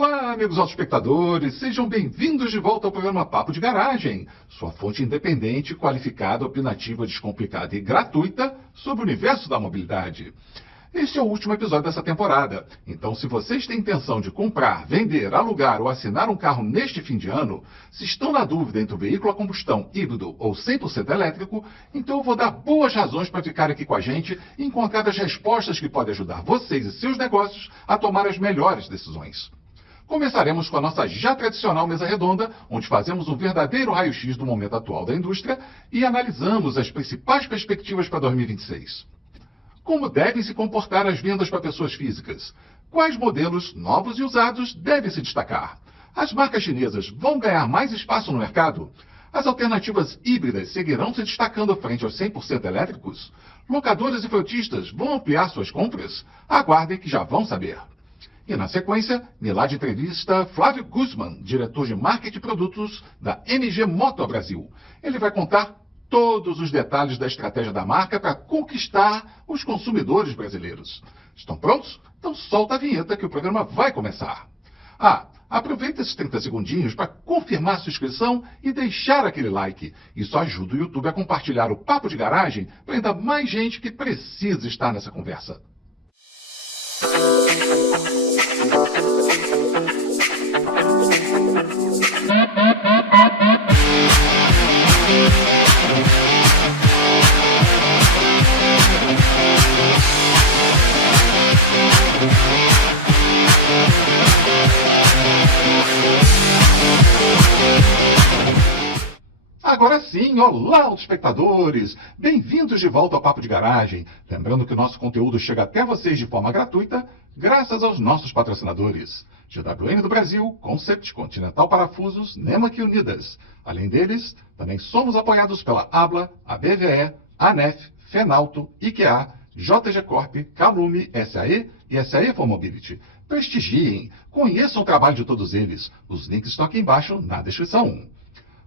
Olá, amigos autoespectadores, sejam bem-vindos de volta ao programa Papo de Garagem, sua fonte independente, qualificada, opinativa, descomplicada e gratuita sobre o universo da mobilidade. Este é o último episódio dessa temporada, então se vocês têm intenção de comprar, vender, alugar ou assinar um carro neste fim de ano, se estão na dúvida entre o veículo a combustão híbrido ou 100% elétrico, então eu vou dar boas razões para ficar aqui com a gente e encontrar as respostas que podem ajudar vocês e seus negócios a tomar as melhores decisões. Começaremos com a nossa já tradicional mesa redonda, onde fazemos um verdadeiro raio-x do momento atual da indústria e analisamos as principais perspectivas para 2026. Como devem se comportar as vendas para pessoas físicas? Quais modelos, novos e usados, devem se destacar? As marcas chinesas vão ganhar mais espaço no mercado? As alternativas híbridas seguirão se destacando frente aos 100% elétricos? Locadoras e frotistas vão ampliar suas compras? Aguardem que já vão saber. E na sequência, Milad entrevista Flávio Guzman, diretor de marketing e produtos da MG Motor Brasil. Ele vai contar todos os detalhes da estratégia da marca para conquistar os consumidores brasileiros. Estão prontos? Então solta a vinheta que o programa vai começar. Aproveita esses 30 segundinhos para confirmar sua inscrição e deixar aquele like. Isso ajuda o YouTube a compartilhar o Papo de Garagem para ainda mais gente que precisa estar nessa conversa. Agora sim, olá, espectadores! Bem-vindos de volta ao Papo de Garagem. Lembrando que o nosso conteúdo chega até vocês de forma gratuita, graças aos nossos patrocinadores. GWM do Brasil, Concept, Continental Parafusos, Nemak Unidas. Além deles, também somos apoiados pela Abla, a BVE, ANEF, Fenalto, IKEA, JG Corp, Calume, SAE e SAE for Mobility. Prestigiem, conheçam o trabalho de todos eles. Os links estão aqui embaixo na descrição.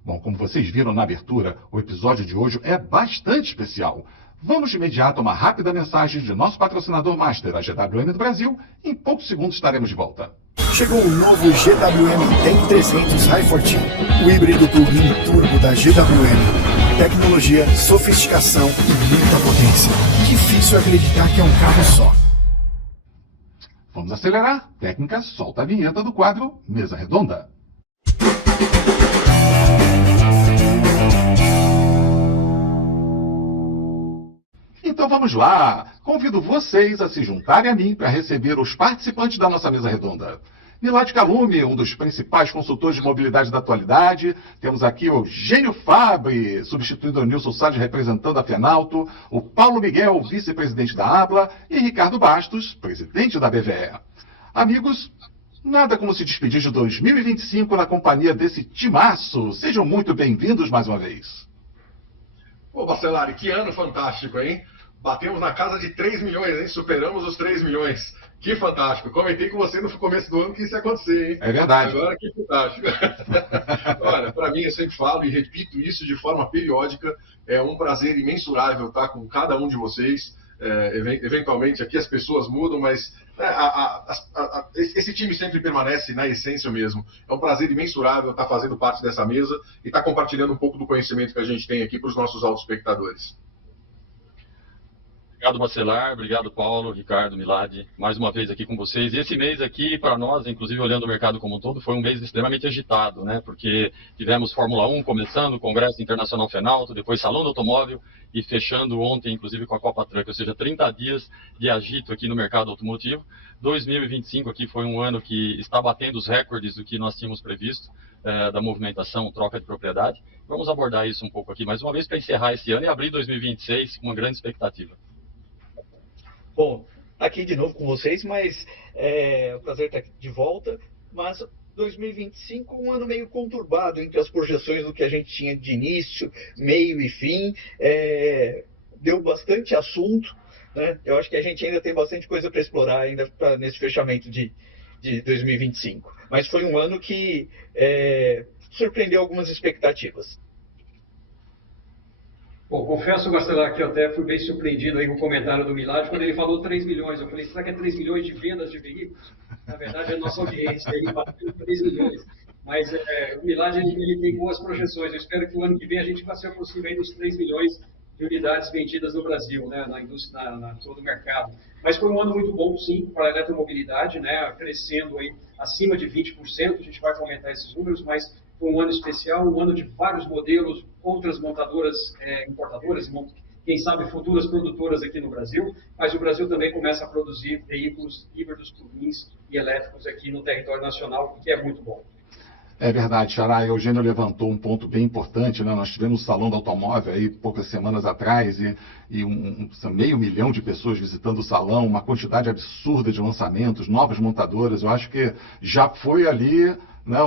Bom, como vocês viram na abertura, o episódio de hoje é bastante especial. Vamos de imediato a uma rápida mensagem de nosso patrocinador master, a GWM do Brasil. Em poucos segundos estaremos de volta. Chegou o novo GWM TEC 300 Hi14, o híbrido plug-in turbo da GWM. Tecnologia, sofisticação e muita potência. Difícil acreditar que é um carro só. Vamos acelerar. Técnica, solta a vinheta do quadro Mesa Redonda. Então vamos lá! Convido vocês a se juntarem a mim para receber os participantes da nossa mesa redonda. Milad Calume, um dos principais consultores de mobilidade da atualidade. Temos aqui o Gênio Fabre, substituindo o Nilson Salles, representando a Fenalto. O Paulo Miguel, vice-presidente da ABLA. E Ricardo Bastos, presidente da BVE. Amigos, nada como se despedir de 2025 na companhia desse timaço. Sejam muito bem-vindos mais uma vez. Ô, Bacelari, que ano fantástico, hein? Batemos na casa de 3 milhões, hein? Superamos os 3 milhões. Que fantástico. Comentei com você no começo do ano que isso ia acontecer, hein? É verdade. Agora que fantástico. Olha, para mim, eu sempre falo e repito isso de forma periódica, é um prazer imensurável estar com cada um de vocês. Eventualmente aqui as pessoas mudam, mas esse time sempre permanece na essência mesmo. É um prazer imensurável estar fazendo parte dessa mesa e estar compartilhando um pouco do conhecimento que a gente tem aqui para os nossos autoespectadores. Obrigado, Bacelar. Obrigado, Paulo, Ricardo, Milad. Mais uma vez aqui com vocês. E esse mês aqui, para nós, inclusive olhando o mercado como um todo, foi um mês extremamente agitado, né? Porque tivemos Fórmula 1 começando, Congresso Internacional Fenalto, depois Salão do Automóvel e fechando ontem, inclusive, com a Copa Truck, ou seja, 30 dias de agito aqui no mercado automotivo. 2025 aqui foi um ano que está batendo os recordes do que nós tínhamos previsto, da movimentação, troca de propriedade. Vamos abordar isso um pouco aqui mais uma vez para encerrar esse ano e abrir 2026 com uma grande expectativa. Bom, aqui de novo com vocês, mas é um prazer estar de volta. Mas 2025, um ano meio conturbado entre as projeções do que a gente tinha de início, meio e fim. Deu bastante assunto, né? Eu acho que a gente ainda tem bastante coisa para explorar ainda nesse fechamento de 2025. Mas foi um ano que surpreendeu algumas expectativas. Bom, confesso, Bacelar, que eu até fui bem surpreendido aí com o comentário do Milad, quando ele falou 3 milhões. Eu falei, será que é 3 milhões de vendas de veículos? Na verdade, a nossa audiência aí bateu 3 milhões. Mas o Milad ele tem boas projeções. Eu espero que o ano que vem a gente vai se aproximar aí dos 3 milhões de unidades vendidas no Brasil, né, na indústria, todo o mercado. Mas foi um ano muito bom, sim, para a eletromobilidade, né, crescendo aí acima de 20%. A gente vai comentar esses números, mas foi um ano especial, um ano de vários modelos, outras montadoras, importadoras, quem sabe futuras produtoras aqui no Brasil, mas o Brasil também começa a produzir veículos híbridos, plug-ins e elétricos aqui no território nacional, o que é muito bom. É verdade, Xará. Eugênio levantou um ponto bem importante, né? Nós tivemos o Salão do Automóvel aí poucas semanas atrás e meio milhão de pessoas visitando o salão, uma quantidade absurda de lançamentos, novas montadoras. Eu acho que já foi ali, né,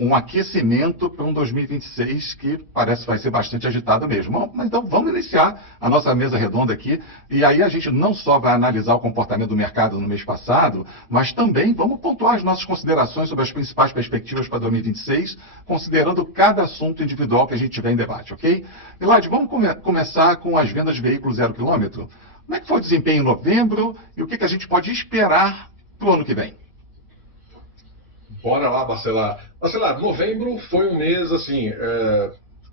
um aquecimento para um 2026 que parece que vai ser bastante agitado mesmo. Bom, então vamos iniciar a nossa mesa redonda aqui e aí a gente não só vai analisar o comportamento do mercado no mês passado, mas também vamos pontuar as nossas considerações sobre as principais perspectivas para 2026, considerando cada assunto individual que a gente tiver em debate, ok? Milad, vamos começar com as vendas de veículos 0 km. Como é que foi o desempenho em novembro e o que a gente pode esperar para o ano que vem? Bora lá, Bacelar. Bacelar, novembro foi um mês, assim,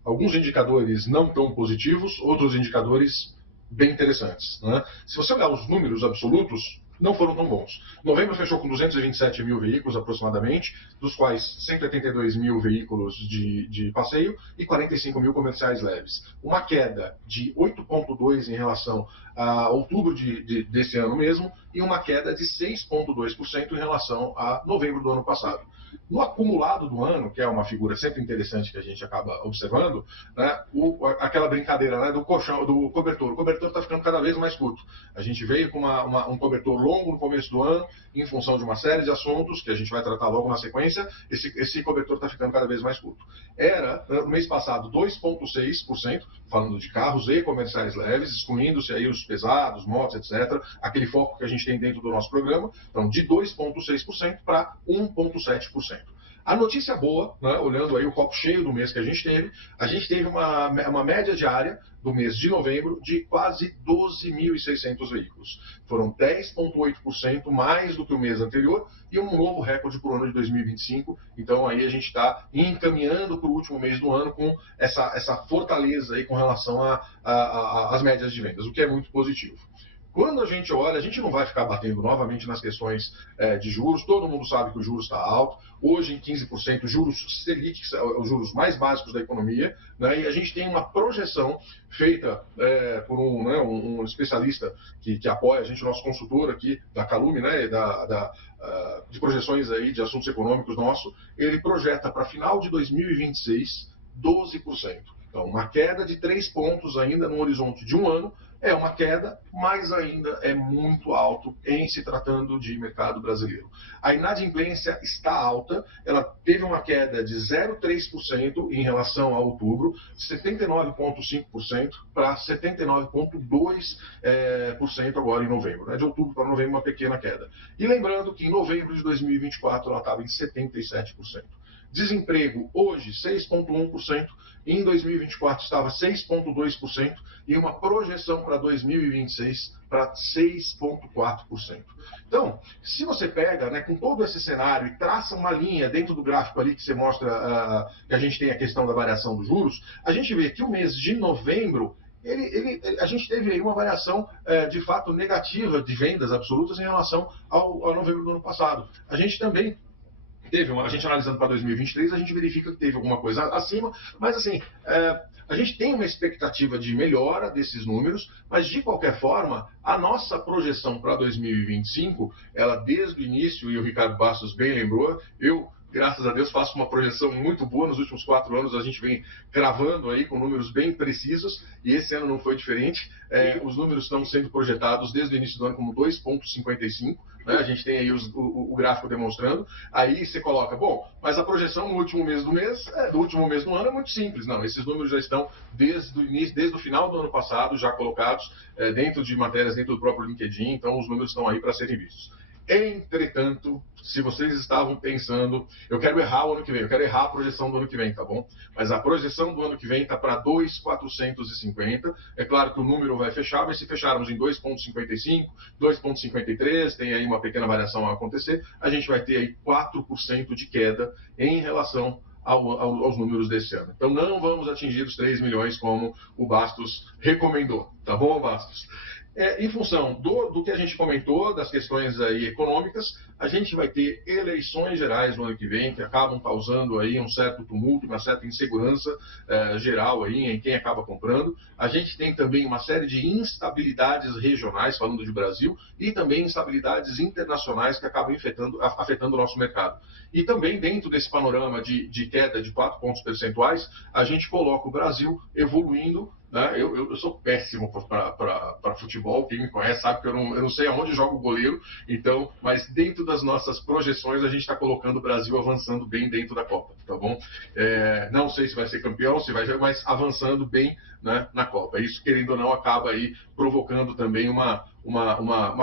alguns indicadores não tão positivos, outros indicadores bem interessantes, né? Se você olhar os números absolutos, não foram tão bons. Novembro fechou com 227 mil veículos aproximadamente, dos quais 182 mil veículos de passeio e 45 mil comerciais leves. Uma queda de 8,2% em relação a outubro desse ano mesmo e uma queda de 6,2% em relação a novembro do ano passado. No acumulado do ano, que é uma figura sempre interessante que a gente acaba observando, né, aquela brincadeira, né, do colchão, do cobertor. O cobertor está ficando cada vez mais curto. A gente veio com um cobertor longo no começo do ano, em função de uma série de assuntos que a gente vai tratar logo na sequência. Esse cobertor está ficando cada vez mais curto. Era, no mês passado, 2,6%, falando de carros e comerciais leves, excluindo-se aí os pesados, motos, etc., aquele foco que a gente tem dentro do nosso programa. Então, de 2,6% para 1,7%. A notícia boa, né, olhando aí o copo cheio do mês que a gente teve uma média diária do mês de novembro de quase 12.600 veículos. Foram 10,8% mais do que o mês anterior e um novo recorde para o ano de 2025. Então aí a gente está encaminhando para o último mês do ano com essa fortaleza aí com relação às médias de vendas, o que é muito positivo. Quando a gente olha, a gente não vai ficar batendo novamente nas questões de juros. Todo mundo sabe que o juros está alto. Hoje, em 15%, juros Selic, os juros mais básicos da economia. Né? E a gente tem uma projeção feita por um especialista que apoia a gente, nosso consultor aqui da Calume, né? De projeções aí de assuntos econômicos nosso. Ele projeta para final de 2026, 12%. Então, uma queda de 3 pontos ainda no horizonte de um ano. É uma queda, mas ainda é muito alto em se tratando de mercado brasileiro. A inadimplência está alta, ela teve uma queda de 0,3% em relação a outubro, 79,5% para 79,2% agora em novembro. Né? De outubro para novembro, uma pequena queda. E lembrando que em novembro de 2024 ela estava em 77%. Desemprego hoje 6,1%, em 2024 estava 6,2% e uma projeção para 2026 para 6,4%. Então, se você pega, né, com todo esse cenário e traça uma linha dentro do gráfico ali que você mostra que a gente tem a questão da variação dos juros, a gente vê que o mês de novembro a gente teve aí uma variação de fato negativa de vendas absolutas em relação ao novembro do ano passado. A gente também a gente analisando para 2023, a gente verifica que teve alguma coisa acima, mas assim, a gente tem uma expectativa de melhora desses números, mas de qualquer forma, a nossa projeção para 2025, ela desde o início, e o Ricardo Bastos bem lembrou, graças a Deus, faço uma projeção muito boa. Nos últimos 4 anos, a gente vem cravando aí com números bem precisos, e esse ano não foi diferente. Os números estão sendo projetados desde o início do ano como 2,55. Né? A gente tem aí o gráfico demonstrando. Aí você coloca, bom, mas a projeção no último mês do último mês do ano é muito simples. Não, esses números já estão desde o início, desde o final do ano passado, já colocados dentro de matérias dentro do próprio LinkedIn, então os números estão aí para serem vistos. Entretanto, se vocês estavam pensando, eu quero errar o ano que vem, eu quero errar a projeção do ano que vem, tá bom? Mas a projeção do ano que vem está para 2,450. É claro que o número vai fechar, mas se fecharmos em 2,55, 2,53, tem aí uma pequena variação a acontecer, a gente vai ter aí 4% de queda em relação aos números desse ano. Então não vamos atingir os 3 milhões como o Bastos recomendou, tá bom, Bastos? Em função do que a gente comentou, das questões aí econômicas, a gente vai ter eleições gerais no ano que vem, que acabam causando aí um certo tumulto, uma certa insegurança geral aí em quem acaba comprando. A gente tem também uma série de instabilidades regionais, falando de Brasil, e também instabilidades internacionais que acabam afetando o nosso mercado. E também dentro desse panorama de queda de 4 pontos percentuais, a gente coloca o Brasil evoluindo. Eu sou péssimo para futebol, quem me conhece sabe que eu não sei aonde joga o goleiro, então, mas dentro das nossas projeções a gente está colocando o Brasil avançando bem dentro da Copa, tá bom? Não sei se vai ser campeão, se vai ser, mas avançando bem, né, na Copa. Isso, querendo ou não, acaba aí provocando também uma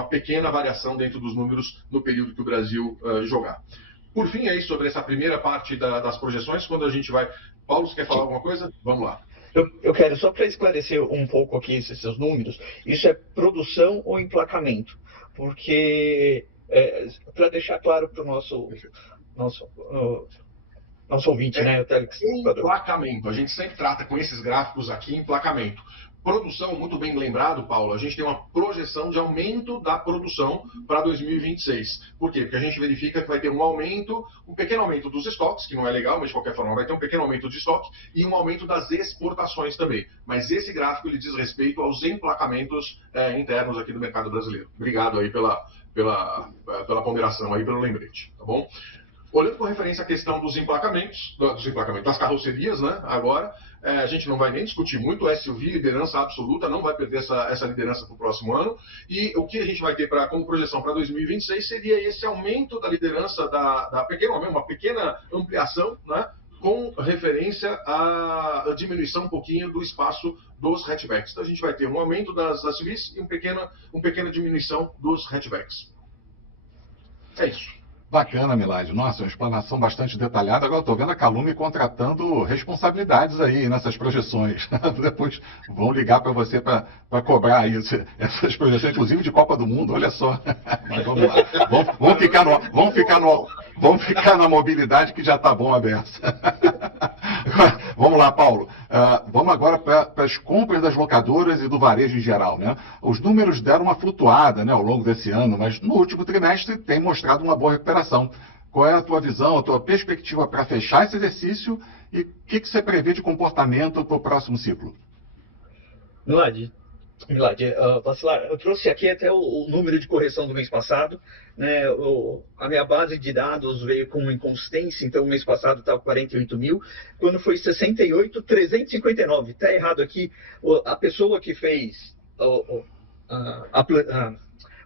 pequena variação dentro dos números no período que o Brasil jogar. Por fim, aí sobre essa primeira parte das projeções, quando a gente vai... Paulo, você quer falar alguma coisa? Vamos lá. Eu quero, só para esclarecer um pouco aqui esses seus números, isso é produção ou emplacamento? Porque, para deixar claro para o nosso ouvinte, né, o telespectador. Emplacamento, a gente sempre trata com esses gráficos aqui, emplacamento. Produção, muito bem lembrado, Paulo, a gente tem uma projeção de aumento da produção para 2026. Por quê? Porque a gente verifica que vai ter um pequeno aumento dos estoques, que não é legal, mas de qualquer forma vai ter um pequeno aumento de estoque e um aumento das exportações também. Mas esse gráfico ele diz respeito aos emplacamentos internos aqui do mercado brasileiro. Obrigado aí pela ponderação aí, pelo lembrete, tá bom? Olhando com referência à questão dos emplacamentos, das carrocerias, né, agora, a gente não vai nem discutir muito, o SUV, liderança absoluta, não vai perder essa liderança para o próximo ano, e o que a gente vai ter como projeção para 2026 seria esse aumento da liderança, uma pequena ampliação, né, com referência à diminuição um pouquinho do espaço dos hatchbacks. Então a gente vai ter um aumento das SUVs e uma pequena diminuição dos hatchbacks. É isso. Bacana, Milad. Nossa, uma explanação bastante detalhada. Agora estou vendo a Calume contratando responsabilidades aí nessas projeções. Depois vão ligar para você para cobrar isso, essas projeções, inclusive de Copa do Mundo, olha só. Mas vamos lá. Vamos ficar na mobilidade que já está bom a beça. Vamos lá, Paulo. Vamos agora para as compras das locadoras e do varejo em geral, né? Os números deram uma flutuada, né, ao longo desse ano, mas no último trimestre tem mostrado uma boa recuperação. Qual é a tua visão, a tua perspectiva para fechar esse exercício e o que você prevê de comportamento para o próximo ciclo? Milad, Vacilar, eu trouxe aqui até o número de correção do mês passado, né? A minha base de dados veio com uma inconsistência, então o mês passado estava 48 mil, quando foi 68,359. Está errado aqui, a pessoa que fez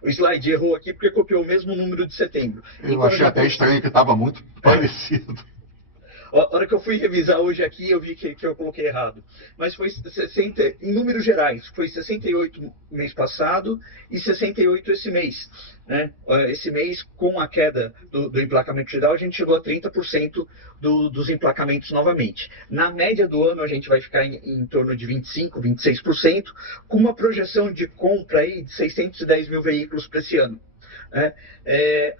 o slide errou aqui porque copiou o mesmo número de setembro. Eu achei até estranho que estava muito parecido. A hora que eu fui revisar hoje aqui, eu vi que eu coloquei errado. Mas foi 60, em números gerais, foi 68 mês passado e 68 esse mês. Né? Esse mês, com a queda do emplacamento geral, a gente chegou a 30% dos emplacamentos novamente. Na média do ano, a gente vai ficar em torno de 25%, 26%, com uma projeção de compra aí de 610 mil veículos para esse ano.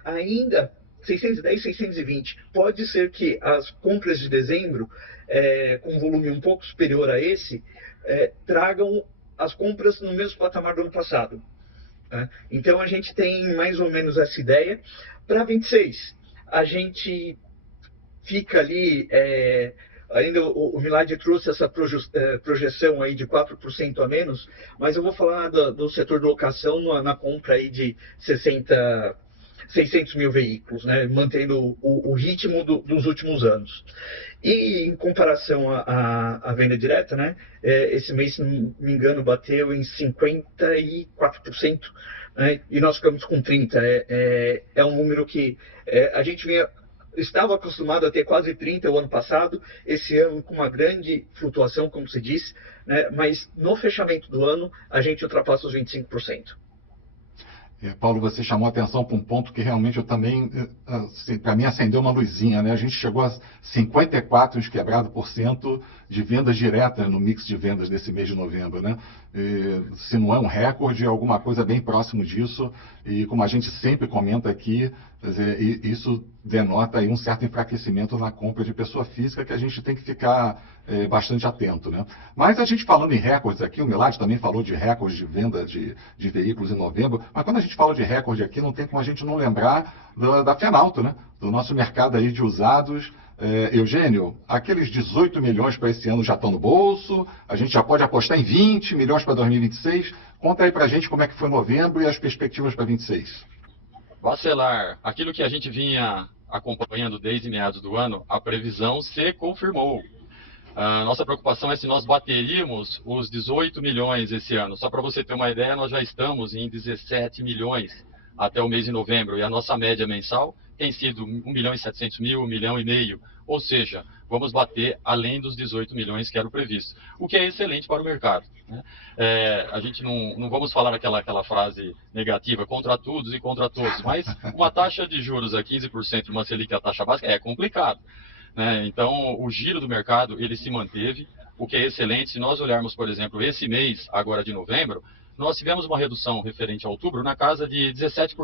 Ainda... 610, 620. Pode ser que as compras de dezembro, com um volume um pouco superior a esse, tragam as compras no mesmo patamar do ano passado. Então a gente tem mais ou menos essa ideia. Para 26, a gente fica ali... Ainda o Milad trouxe essa projeção aí de 4% a menos, mas eu vou falar do setor de locação na compra aí de 600 mil veículos, né, mantendo o ritmo dos últimos anos. E em comparação à venda direta, né, esse mês, se não me engano, bateu em 54%, né, e nós ficamos com 30%. É um número que a gente estava acostumado a ter quase 30% o ano passado, esse ano com uma grande flutuação, como se disse, né, mas no fechamento do ano a gente ultrapassa os 25%. Paulo, você chamou a atenção para um ponto que realmente eu também, assim, para mim, acendeu uma luzinha, né? A gente chegou a 54 por cento de vendas diretas no mix de vendas desse mês de novembro, né? Se não é um recorde, é alguma coisa bem próximo disso. E como a gente sempre comenta aqui, quer dizer, isso denota aí um certo enfraquecimento na compra de pessoa física que a gente tem que ficar bastante atento, né? Mas a gente falando em recordes aqui, o Milad também falou de recordes de venda de veículos em novembro, mas quando a gente fala de recorde aqui, não tem como a gente não lembrar da Fenalto, né? Do nosso mercado aí de usados. Eugênio, aqueles 18 milhões para esse ano já estão no bolso, a gente já pode apostar em 20 milhões para 2026. Conta aí para a gente como é que foi novembro e as perspectivas para 26. Bacelar, aquilo que a gente vinha acompanhando desde meados do ano, a previsão se confirmou. A nossa preocupação é se nós bateríamos os 18 milhões esse ano. Só para você ter uma ideia, nós já estamos em 17 milhões até o mês de novembro, e a nossa média mensal tem sido 1.700.000, 1,5 milhão, ou seja, vamos bater além dos 18 milhões que era o previsto, o que é excelente para o mercado, né? A gente não vamos falar aquela frase negativa, contra todos e contra todos, mas uma taxa de juros a 15% e uma Selic a taxa básica é complicado, né? Então, o giro do mercado, ele se manteve, o que é excelente. Se nós olharmos, por exemplo, esse mês, agora de novembro, nós tivemos uma redução referente a outubro na casa de 17%,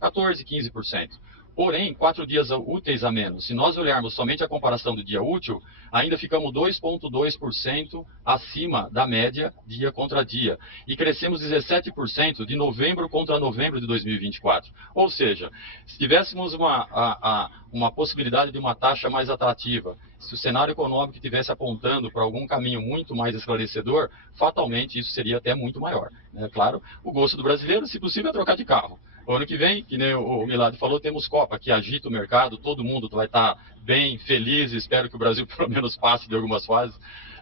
14%, 15%. Porém, 4 dias úteis a menos. Se nós olharmos somente a comparação do dia útil, ainda ficamos 2,2% acima da média dia contra dia. E crescemos 17% de novembro contra novembro de 2024. Ou seja, se tivéssemos uma possibilidade de uma taxa mais atrativa, se o cenário econômico estivesse apontando para algum caminho muito mais esclarecedor, fatalmente isso seria até muito maior, né? Claro, o gosto do brasileiro, se possível, é trocar de carro. O ano que vem, que nem o Milad falou, temos Copa, que agita o mercado, todo mundo vai estar bem, feliz, espero que o Brasil pelo menos passe de algumas fases,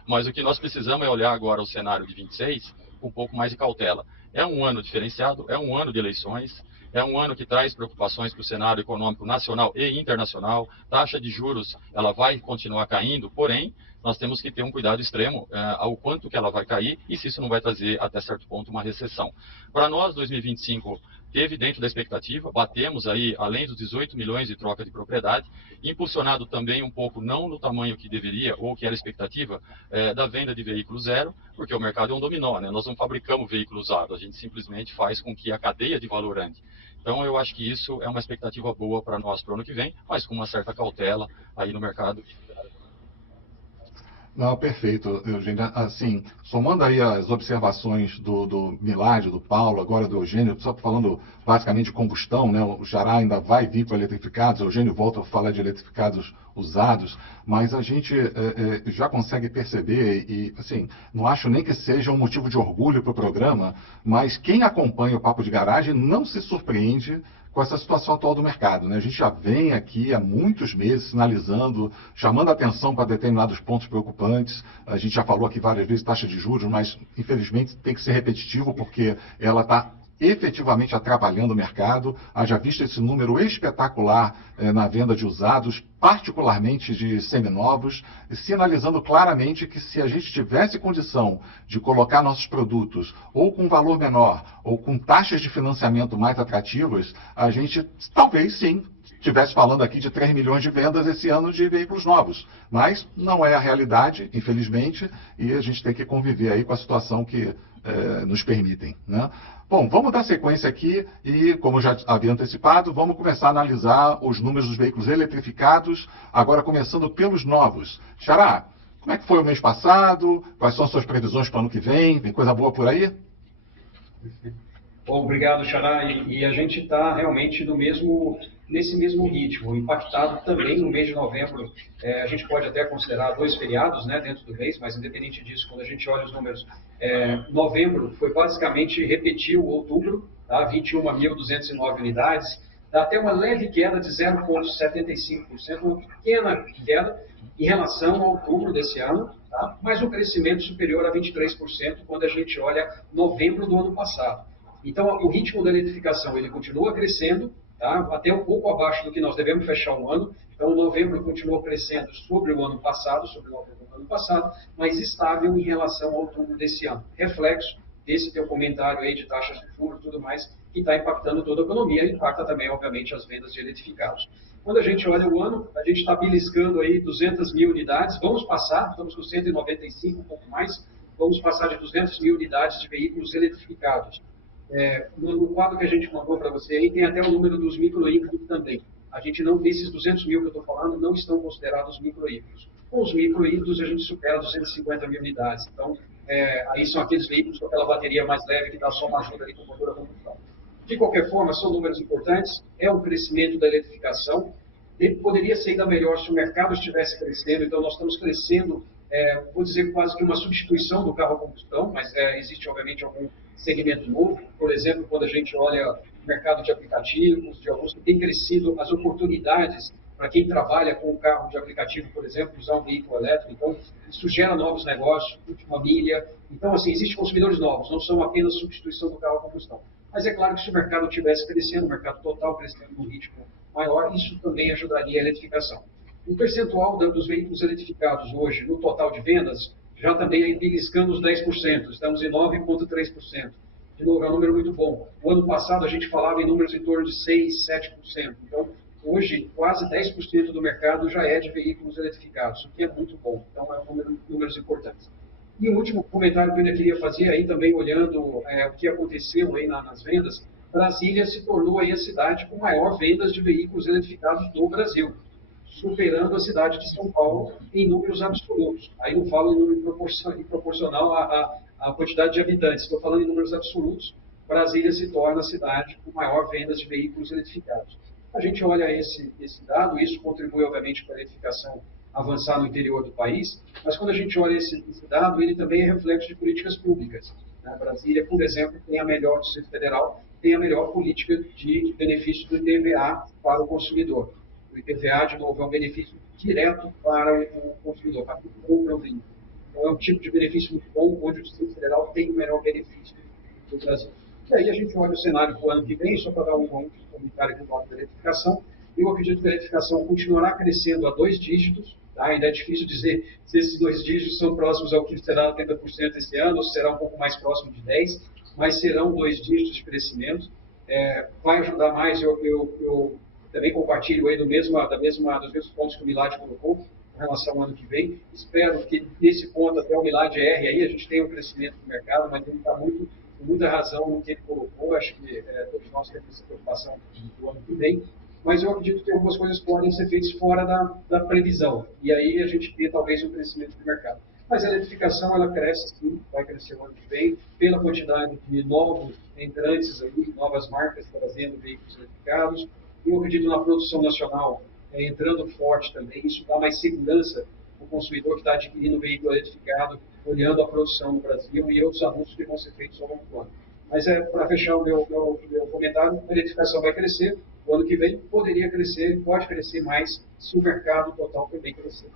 mas o que nós precisamos é olhar agora o cenário de 26 com um pouco mais de cautela. É um ano diferenciado, é um ano de eleições, é um ano que traz preocupações para o cenário econômico nacional e internacional, taxa de juros ela vai continuar caindo, porém, nós temos que ter um cuidado extremo ao quanto que ela vai cair e se isso não vai trazer, até certo ponto, uma recessão. Para nós, 2025 teve dentro da expectativa, batemos aí, além dos 18 milhões de troca de propriedade, impulsionado também um pouco, não no tamanho que deveria, ou que era a expectativa, da venda de veículo zero, porque o mercado é um dominó, né? Nós não fabricamos veículo usado, a gente simplesmente faz com que a cadeia de valor ande. Então, eu acho que isso é uma expectativa boa para nós para o ano que vem, mas com uma certa cautela aí no mercado. Não, perfeito, Eugênio. Assim, somando aí as observações do Milad, do Paulo, agora do Eugênio, só falando basicamente de combustão, né? O Xará ainda vai vir para eletrificados, o Eugênio volta a falar de eletrificados usados, mas a gente já consegue perceber, e assim, não acho nem que seja um motivo de orgulho para o programa, mas quem acompanha o Papo de Garagem não se surpreende com essa situação atual do mercado, né? A gente já vem aqui há muitos meses sinalizando, chamando a atenção para determinados pontos preocupantes. A gente já falou aqui várias vezes taxa de juros, mas infelizmente tem que ser repetitivo porque ela está efetivamente atrapalhando o mercado. Haja visto esse número espetacular na venda de usados, particularmente de seminovos, sinalizando claramente que se a gente tivesse condição de colocar nossos produtos ou com valor menor ou com taxas de financiamento mais atrativas, a gente talvez sim estivesse falando aqui de 3 milhões de vendas esse ano de veículos novos. Mas não é a realidade, infelizmente, e a gente tem que conviver aí com a situação que nos permitem, né? Bom, vamos dar sequência aqui e, como já havia antecipado, vamos começar a analisar os números dos veículos eletrificados, agora começando pelos novos. Xará, como é que foi o mês passado? Quais são as suas previsões para o ano que vem? Tem coisa boa por aí? Bom, obrigado, Xará. E a gente está realmente nesse mesmo ritmo, impactado também no mês de novembro. A gente pode até considerar 2 feriados, né, dentro do mês, mas independente disso, quando a gente olha os números, novembro foi basicamente repetiu outubro, tá? 21.209 unidades, dá até uma leve queda de 0,75%, uma pequena queda em relação ao outubro desse ano, tá? Mas um crescimento superior a 23% quando a gente olha novembro do ano passado. Então, o ritmo da eletrificação ele continua crescendo, tá? Até um pouco abaixo do que nós devemos fechar o ano. Então, novembro continuou crescendo sobre o ano passado, mas estável em relação ao outubro desse ano. Reflexo desse teu comentário aí de taxas de juros e tudo mais, que está impactando toda a economia, impacta também, obviamente, as vendas de eletrificados. Quando a gente olha o ano, a gente está beliscando aí 200 mil unidades, vamos passar, estamos com 195, um pouco mais, vamos passar de 200 mil unidades de veículos eletrificados. No quadro que a gente mandou para você aí, tem até o número dos micro-híbridos também. A gente não, esses 200 mil que eu estou falando, não estão considerados micro-híbridos. Com os micro-híbridos, a gente supera 250 mil unidades. Então, aí são aqueles veículos com aquela bateria mais leve que dá só uma ajuda ali com o motor a combustão. De qualquer forma, são números importantes, é um crescimento da eletrificação. Ele poderia ser ainda melhor se o mercado estivesse crescendo, então nós estamos crescendo, vou dizer quase que uma substituição do carro a combustão, mas existe obviamente algum segmento novo. Por exemplo, quando a gente olha o mercado de aplicativos, de alguns que tem crescido as oportunidades para quem trabalha com o carro de aplicativo, por exemplo, usar um veículo elétrico. Então, isso gera novos negócios, última milha. Então, assim, existem consumidores novos, não são apenas substituição do carro a combustão. Mas é claro que se o mercado estivesse crescendo, o mercado total crescendo num ritmo maior, isso também ajudaria a eletrificação. O percentual dos veículos eletrificados hoje, no total de vendas, já também é beliscando os 10%, estamos em 9,3%. De novo, é um número muito bom. O ano passado a gente falava em números em torno de 6%, 7%. Então, hoje, quase 10% do mercado já é de veículos eletrificados, o que é muito bom. Então, números importantes. E o último comentário que eu ainda queria fazer, aí também olhando o que aconteceu aí nas vendas, Brasília se tornou aí a cidade com maior vendas de veículos eletrificados do Brasil, superando a cidade de São Paulo em números absolutos. Aí não falo em número proporcional à quantidade de habitantes, estou falando em números absolutos. Brasília se torna a cidade com maior vendas de veículos eletrificados. A gente olha esse dado, isso contribui, obviamente, para a eletrificação avançar no interior do país, mas quando a gente olha esse dado, ele também é reflexo de políticas públicas. Brasília, por exemplo, tem a melhor, do Distrito Federal, tem a melhor política de benefício do IPVA para o consumidor. O IPVA, de novo, é um benefício direto para o consumidor, para quem compra o veículo. Então, é um tipo de benefício muito bom, onde o Distrito Federal tem o melhor benefício do Brasil. E aí a gente olha o cenário para o ano que vem, só para dar um comentário aqui do lado da eletrificação. Eu acredito que a eletrificação continuará crescendo a 2 dígitos. Tá? Ainda é difícil dizer se esses 2 dígitos são próximos ao que será 80% esse ano, ou será um pouco mais próximo de 10%, mas serão 2 dígitos de crescimento. Vai ajudar mais, eu também compartilho aí dos mesmos pontos que o Milad colocou em relação ao ano que vem. Espero que nesse ponto até o Milad erre aí, a gente tenha um crescimento do mercado, mas ele está com muita razão no que ele colocou. Acho que todos nós temos essa preocupação do ano que vem. Mas eu acredito que algumas coisas podem ser feitas fora da previsão. E aí a gente tem talvez um crescimento do mercado. Mas a eletrificação, ela cresce, sim, vai crescer o ano que vem, pela quantidade de novos entrantes, aí, novas marcas trazendo veículos eletrificados. Eu acredito na produção nacional entrando forte também. Isso dá mais segurança para o consumidor que está adquirindo veículo eletrificado, olhando a produção no Brasil e outros anúncios que vão ser feitos ao longo do ano. Mas para fechar o meu comentário, a eletrificação vai crescer. O ano que vem poderia crescer, pode crescer mais se o mercado total também crescer.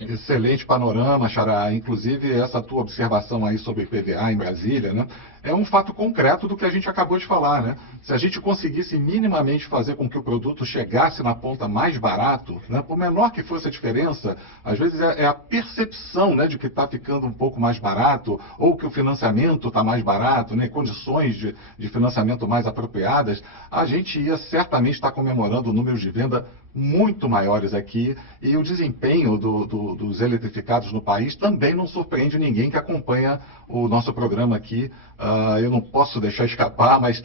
Excelente panorama, Xará. Inclusive, essa tua observação aí sobre IPVA em Brasília, né, é um fato concreto do que a gente acabou de falar, né? Se a gente conseguisse minimamente fazer com que o produto chegasse na ponta mais barato, né, por menor que fosse a diferença, às vezes é a percepção, né, de que está ficando um pouco mais barato, ou que o financiamento está mais barato, né, condições de financiamento mais apropriadas, a gente ia certamente estar comemorando números de venda muito maiores aqui, e o desempenho dos eletrificados no país também não surpreende ninguém que acompanha o nosso programa aqui. Eu não posso deixar escapar, mas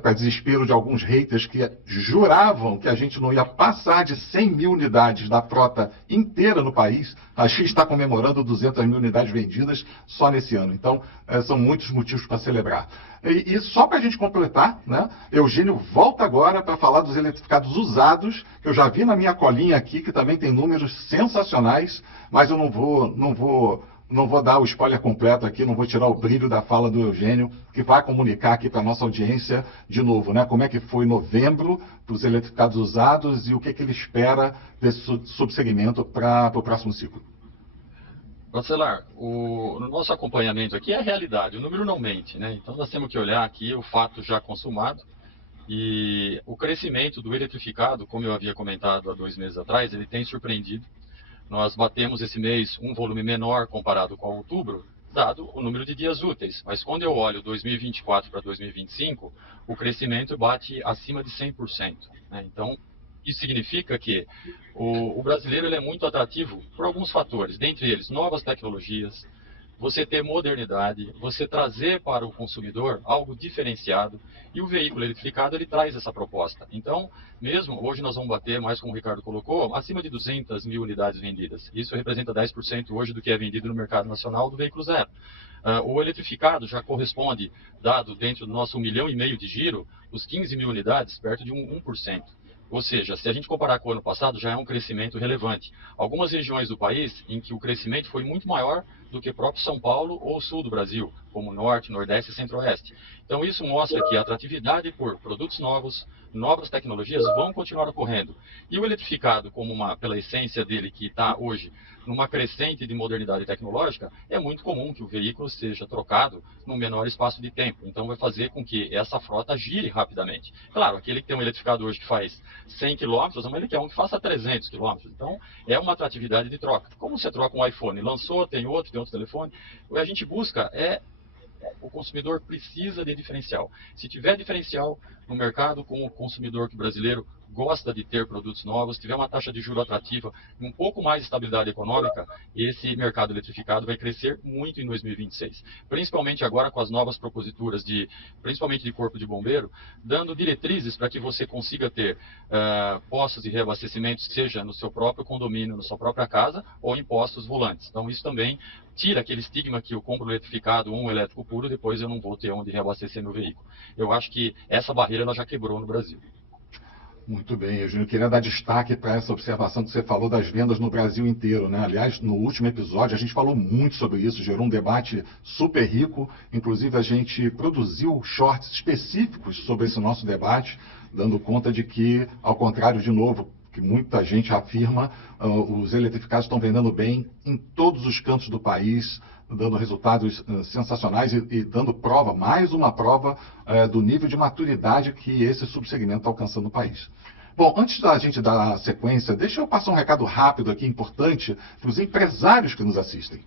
para desespero de alguns haters que juravam que a gente não ia passar de 100 mil unidades da frota inteira no país, a gente está comemorando 200 mil unidades vendidas só nesse ano. Então, são muitos motivos para celebrar. E só para a gente completar, né, Eugênio volta agora para falar dos eletrificados usados, que eu já vi na minha colinha aqui, que também tem números sensacionais, mas eu não vou dar o spoiler completo aqui, não vou tirar o brilho da fala do Eugênio, que vai comunicar aqui para a nossa audiência de novo, né, como é que foi novembro para os eletrificados usados e o que ele espera desse subsegmento para o próximo ciclo. Bacelar, no nosso acompanhamento aqui é a realidade, o número não mente, né? Então nós temos que olhar aqui o fato já consumado e o crescimento do eletrificado, como eu havia comentado há 2 meses atrás, ele tem surpreendido. Nós batemos esse mês um volume menor comparado com outubro, dado o número de dias úteis. Mas quando eu olho 2024 para 2025, o crescimento bate acima de 100%. Né? Então, isso significa que o brasileiro ele é muito atrativo por alguns fatores, dentre eles novas tecnologias, você ter modernidade, você trazer para o consumidor algo diferenciado, e o veículo eletrificado ele traz essa proposta. Então, mesmo hoje nós vamos bater, mais como o Ricardo colocou, acima de 200 mil unidades vendidas. Isso representa 10% hoje do que é vendido no mercado nacional do veículo zero. O eletrificado já corresponde, dado dentro do nosso 1,5 milhão de giro, os 15 mil unidades, perto de 1%. Ou seja, se a gente comparar com o ano passado, já é um crescimento relevante. Algumas regiões do país em que o crescimento foi muito maior do que próprio São Paulo ou sul do Brasil, como Norte, Nordeste e Centro-Oeste. Então isso mostra que a atratividade por produtos novos, novas tecnologias vão continuar ocorrendo. E o eletrificado, pela essência dele que está hoje numa crescente de modernidade tecnológica, é muito comum que o veículo seja trocado num menor espaço de tempo. Então vai fazer com que essa frota gire rapidamente. Claro, aquele que tem um eletrificado hoje que faz 100 km, mas ele quer um que faça 300 km. Então é uma atratividade de troca. Como você troca um iPhone, lançou, tem outro telefone, o que a gente busca o consumidor precisa de diferencial. Se tiver diferencial no mercado com o consumidor brasileiro gosta de ter produtos novos, tiver uma taxa de juros atrativa e um pouco mais de estabilidade econômica, esse mercado eletrificado vai crescer muito em 2026. Principalmente agora com as novas proposituras, principalmente de corpo de bombeiro, dando diretrizes para que você consiga ter postos de reabastecimento, seja no seu próprio condomínio, na sua própria casa, ou em postos volantes. Então isso também tira aquele estigma que eu compro eletrificado ou um elétrico puro, depois eu não vou ter onde reabastecer meu veículo. Eu acho que essa barreira ela já quebrou no Brasil. Muito bem, eu queria dar destaque para essa observação que você falou das vendas no Brasil inteiro, né? Aliás, no último episódio a gente falou muito sobre isso, gerou um debate super rico, inclusive a gente produziu shorts específicos sobre esse nosso debate, dando conta de que, ao contrário, de novo, que muita gente afirma, os eletrificados estão vendendo bem em todos os cantos do país, dando resultados sensacionais e dando prova, mais uma prova do nível de maturidade que esse subsegmento está alcançando no país. Bom, antes da gente dar a sequência, deixa eu passar um recado rápido aqui, importante, para os empresários que nos assistem.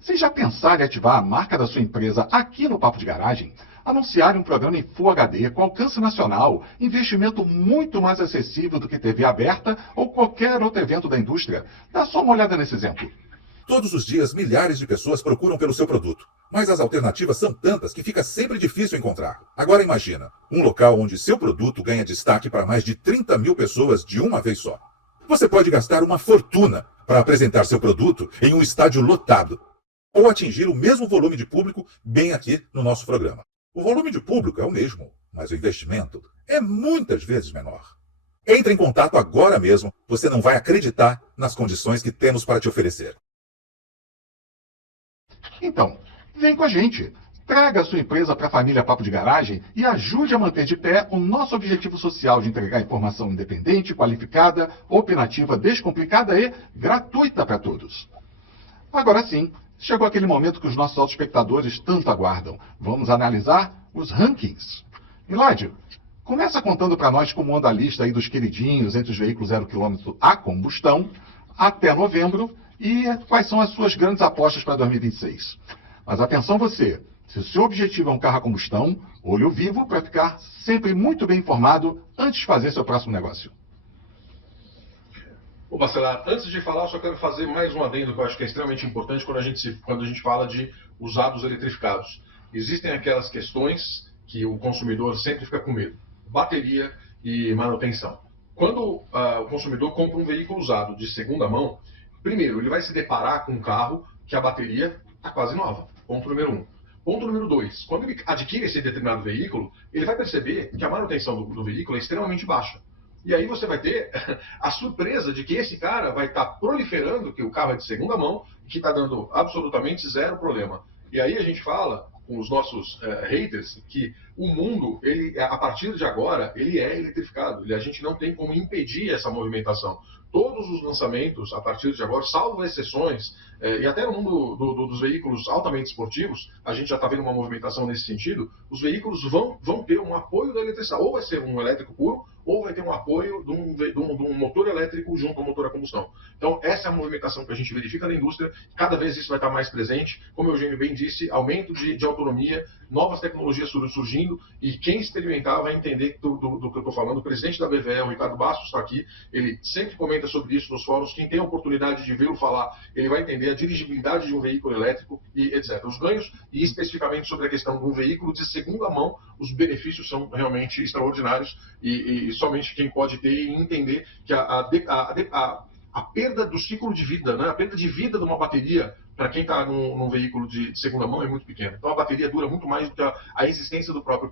Vocês já pensaram em ativar a marca da sua empresa aqui no Papo de Garagem? Anunciar um programa em Full HD com alcance nacional, investimento muito mais acessível do que TV aberta ou qualquer outro evento da indústria. Dá só uma olhada nesse exemplo. Todos os dias, milhares de pessoas procuram pelo seu produto. Mas as alternativas são tantas que fica sempre difícil encontrar. Agora imagina, um local onde seu produto ganha destaque para mais de 30 mil pessoas de uma vez só. Você pode gastar uma fortuna para apresentar seu produto em um estádio lotado, ou atingir o mesmo volume de público bem aqui no nosso programa. O volume de público é o mesmo, mas o investimento é muitas vezes menor. Entre em contato agora mesmo, você não vai acreditar nas condições que temos para te oferecer. Então, vem com a gente. Traga a sua empresa para a família Papo de Garagem e ajude a manter de pé o nosso objetivo social de entregar informação independente, qualificada, opinativa, descomplicada e gratuita para todos. Agora sim, chegou aquele momento que os nossos autoespectadores tanto aguardam. Vamos analisar os rankings. Miládio, começa contando para nós como anda a lista aí dos queridinhos entre os veículos 0 km a combustão até novembro e quais são as suas grandes apostas para 2026. Mas atenção você, se o seu objetivo é um carro a combustão, olho vivo para ficar sempre muito bem informado antes de fazer seu próximo negócio. Ô, Bacelar, antes de falar, eu só quero fazer mais um adendo que eu acho que é extremamente importante quando a gente fala de usados eletrificados. Existem aquelas questões que o consumidor sempre fica com medo. Bateria e manutenção. Quando o consumidor compra um veículo usado de segunda mão, primeiro, ele vai se deparar com um carro que a bateria está quase nova. Ponto número 1. Ponto número 2. Quando ele adquire esse determinado veículo, ele vai perceber que a manutenção do veículo é extremamente baixa. E aí você vai ter a surpresa de que esse cara vai estar proliferando que o carro é de segunda mão e que está dando absolutamente zero problema. E aí a gente fala com os nossos haters que o mundo, a partir de agora, ele é eletrificado. A gente não tem como impedir essa movimentação. Todos os lançamentos, a partir de agora, salvo exceções, e até no mundo dos veículos altamente esportivos, a gente já está vendo uma movimentação nesse sentido, os veículos vão ter um apoio da eletricidade. Ou vai ser um elétrico puro, ou vai ter um apoio de um motor elétrico junto ao motor a combustão. Então, essa é a movimentação que a gente verifica na indústria, cada vez isso vai estar mais presente, como o Eugênio bem disse, aumento de autonomia, novas tecnologias surgindo, e quem experimentar vai entender do que eu estou falando. O presidente da BVE, o Ricardo Bastos, está aqui, ele sempre comenta sobre isso nos fóruns, quem tem a oportunidade de vê-lo falar, ele vai entender a dirigibilidade de um veículo elétrico e etc. Os ganhos, e especificamente sobre a questão de um veículo de segunda mão, os benefícios são realmente extraordinários, e somente quem pode ter e entender que a perda do ciclo de vida, né? A perda de vida de uma bateria, para quem está num veículo de segunda mão, é muito pequena. Então a bateria dura muito mais do que a existência do próprio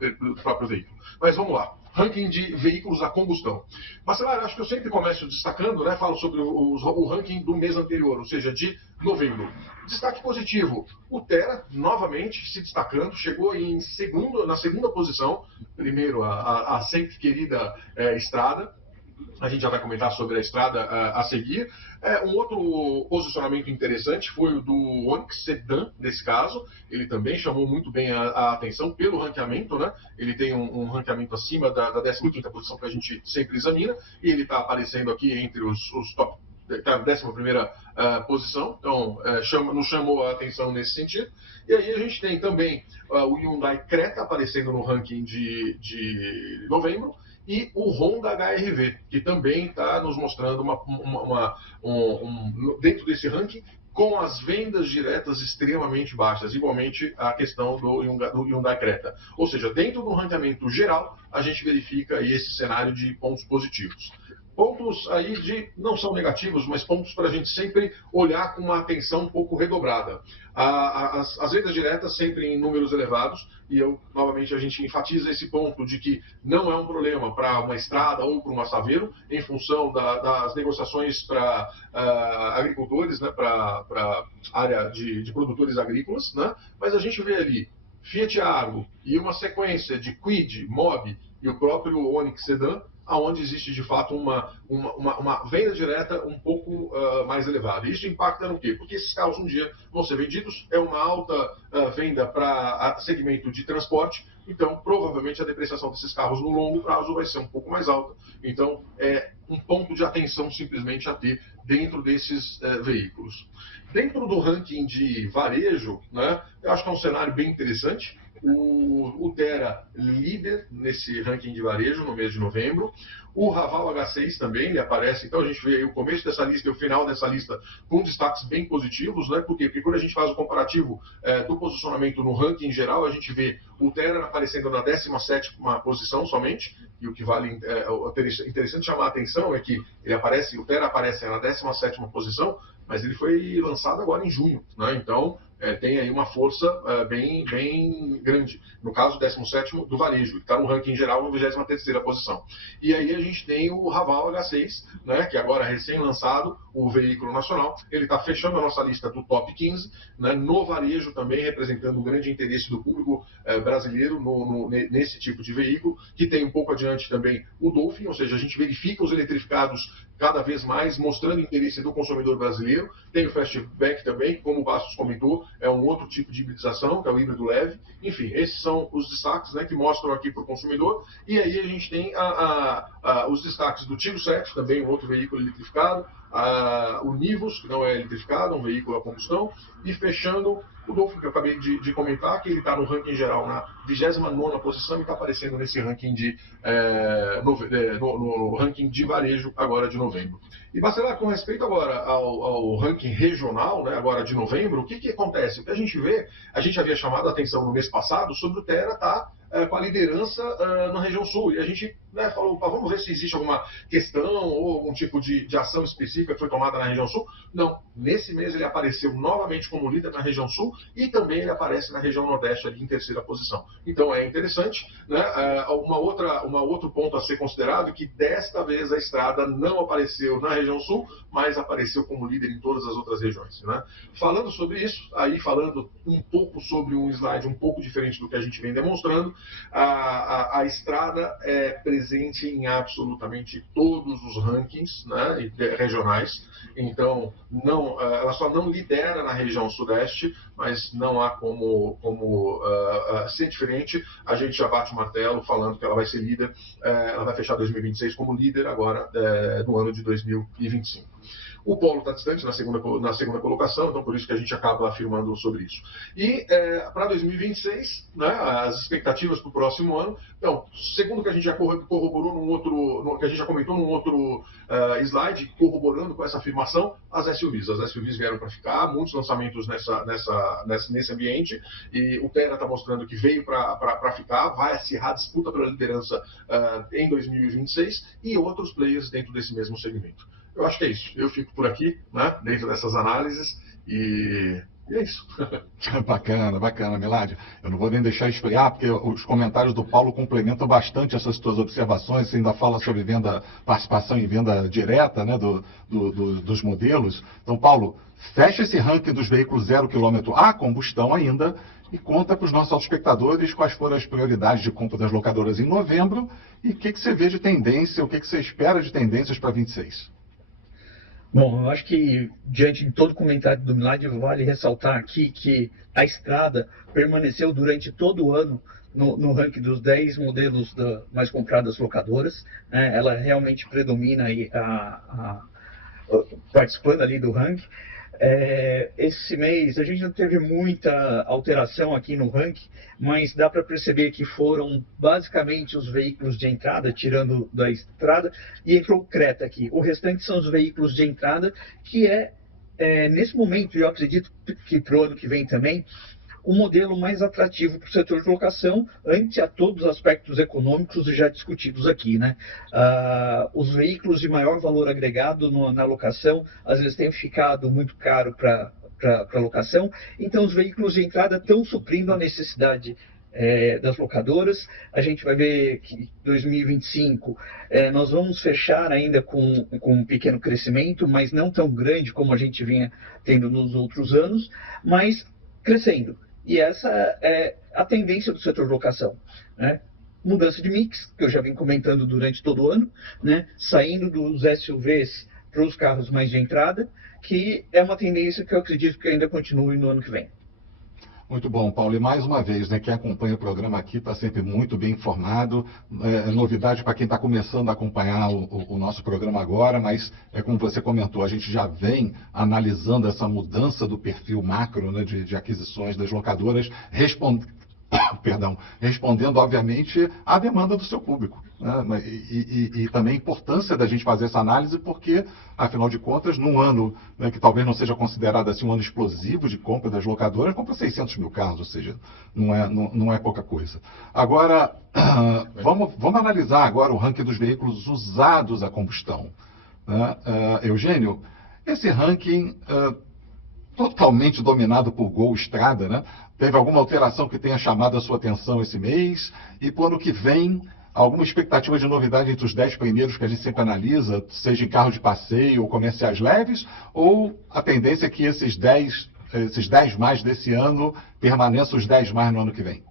veículo. Mas vamos lá, ranking de veículos a combustão. Bacelar, acho que eu sempre começo destacando, né? Falo sobre o ranking do mês anterior, ou seja, de novembro. Destaque positivo, o Tera, novamente se destacando, chegou na segunda posição, primeiro a sempre querida Estrada. A gente já vai comentar sobre a Estrada a seguir. Um outro posicionamento interessante foi o do Onix Sedan, nesse caso. Ele também chamou muito bem a atenção pelo ranqueamento, né? Ele tem um ranqueamento acima da 15ª posição que a gente sempre examina, e ele está aparecendo aqui entre os top, está na 11ª posição, então nos chamou a atenção nesse sentido. E aí a gente tem também o Hyundai Creta aparecendo no ranking de novembro, e o Honda HR-V, que também está nos mostrando dentro desse ranking, com as vendas diretas extremamente baixas, igualmente a questão do Hyundai Creta. Ou seja, dentro do ranqueamento geral, a gente verifica aí esse cenário de pontos positivos. Pontos aí não são negativos, mas pontos para a gente sempre olhar com uma atenção um pouco redobrada. As vendas diretas sempre em números elevados, e novamente a gente enfatiza esse ponto de que não é um problema para uma Estrada ou para uma Saveiro, em função das negociações para agricultores, né, para área de produtores agrícolas, né, mas a gente vê ali Fiat Argo e uma sequência de Kwid, Mobi e o próprio Onix Sedan, aonde existe de fato uma venda direta um pouco mais elevada. Isso impacta no quê? Porque esses carros um dia vão ser vendidos, é uma alta venda para segmento de transporte, então provavelmente a depreciação desses carros no longo prazo vai ser um pouco mais alta. Então é um ponto de atenção simplesmente a ter dentro desses veículos. Dentro do ranking de varejo, né, eu acho que é um cenário bem interessante. O Tera líder nesse ranking de varejo no mês de novembro. O Raval H6 também, ele aparece. Então a gente vê aí o começo dessa lista e o final dessa lista com destaques bem positivos, né? Por quê? Porque quando a gente faz o comparativo do posicionamento no ranking em geral, a gente vê o Tera aparecendo na 17ª posição somente. E o que vale interessante chamar a atenção é que o Tera aparece na 17ª posição, mas ele foi lançado agora em junho, né? Então tem aí uma força bem grande. No caso, 17º do varejo, que está no ranking geral na 23ª posição. E aí a gente tem o Raval H6, né, que agora é recém-lançado, o veículo nacional. Ele está fechando a nossa lista do top 15, né, no varejo também, representando um grande interesse do público brasileiro nesse tipo de veículo, que tem um pouco adiante também o Dolphin, ou seja, a gente verifica os eletrificados cada vez mais, mostrando interesse do consumidor brasileiro. Tem o Fastback também, como o Bastos comentou, é um outro tipo de hibridização, que é o híbrido leve. Enfim, esses são os destaques, né, que mostram aqui para o consumidor. E aí a gente tem os destaques do Tiggo 7, também um outro veículo eletrificado, o Nivus, que não é eletrificado, um veículo a combustão, e fechando o Dolphin, que eu acabei de comentar, que ele está no ranking geral na 29ª posição e está aparecendo nesse ranking no ranking de varejo agora de novembro. E Bacelar, com respeito agora ao ranking regional, né, agora de novembro, o que acontece? O que a gente vê, a gente havia chamado a atenção no mês passado sobre o Tera estar com a liderança na região sul, e a gente falou, vamos ver se existe alguma questão ou algum tipo de ação específica que foi tomada na região sul. Não, nesse mês ele apareceu novamente como líder na região sul, e também ele aparece na região nordeste ali em 3ª posição. Então é interessante, né? Outro ponto a ser considerado é que desta vez a Estrada não apareceu na região sul, mas apareceu como líder em todas as outras regiões, né? Falando sobre isso, aí falando um pouco sobre um slide um pouco diferente do que a gente vem demonstrando, a Estrada é presente presente em absolutamente todos os rankings, né, regionais. Então, ela só não lidera na região sudeste, mas não há como ser diferente. A gente já bate o martelo falando que ela vai ser líder, ela vai fechar 2026 como líder agora no ano de 2025. O Polo está distante na segunda colocação, então por isso que a gente acaba afirmando sobre isso. E para 2026, né, as expectativas para o próximo ano, então, segundo que a gente já corroborou que a gente já comentou num outro slide, corroborando com essa afirmação, as SUVs vieram para ficar, muitos lançamentos nesse ambiente, e o Terra está mostrando que veio para ficar, vai acirrar a disputa pela liderança em 2026, e outros players dentro desse mesmo segmento. Eu acho que é isso. Eu fico por aqui, né, dentro dessas análises, e é isso. Bacana, Milad. Eu não vou nem deixar esfriar, porque os comentários do Paulo complementam bastante essas tuas observações. Você ainda fala sobre participação em venda direta, né, dos modelos. Então, Paulo, fecha esse ranking dos veículos 0 km a combustão ainda e conta para os nossos espectadores quais foram as prioridades de compra das locadoras em novembro e o que você vê de tendência, o que você espera de tendências para 26. Bom, eu acho que, diante de todo o comentário do Milad, vale ressaltar aqui que a Estrada permaneceu durante todo o ano no ranking dos 10 modelos mais comprados locadoras, né? Ela realmente predomina aí participando ali do ranking. Esse mês a gente não teve muita alteração aqui no ranking, mas dá para perceber que foram basicamente os veículos de entrada, tirando da Estrada, e entrou o Creta aqui. O restante são os veículos de entrada, que nesse momento, eu acredito que para o ano que vem também, o modelo mais atrativo para o setor de locação, ante a todos os aspectos econômicos já discutidos aqui, né? Os veículos de maior valor agregado na locação, às vezes têm ficado muito caro para locação, então os veículos de entrada estão suprindo a necessidade das locadoras. A gente vai ver que em 2025 nós vamos fechar ainda com um pequeno crescimento, mas não tão grande como a gente vinha tendo nos outros anos, mas crescendo. E essa é a tendência do setor de locação, né? Mudança de mix, que eu já vim comentando durante todo o ano, né? Saindo dos SUVs para os carros mais de entrada, que é uma tendência que eu acredito que ainda continue no ano que vem. Muito bom, Paulo. E mais uma vez, né, quem acompanha o programa aqui está sempre muito bem informado. É novidade para quem está começando a acompanhar o nosso programa agora, mas como você comentou, a gente já vem analisando essa mudança do perfil macro, né, de aquisições das locadoras, respondendo, obviamente, à demanda do seu público, né? E também a importância da gente fazer essa análise, porque, afinal de contas, num ano, né, que talvez não seja considerado assim, um ano explosivo de compra das locadoras, compra 600 mil carros, ou seja, não é pouca coisa. Agora, vamos analisar agora o ranking dos veículos usados a combustão, né? Eugênio, esse ranking totalmente dominado por Gol Estrada, né? Teve alguma alteração que tenha chamado a sua atenção esse mês? E para o ano que vem, alguma expectativa de novidade entre os 10 primeiros que a gente sempre analisa, seja em carro de passeio ou comerciais leves? Ou a tendência é que esses 10 mais desse ano permaneçam os 10 mais no ano que vem?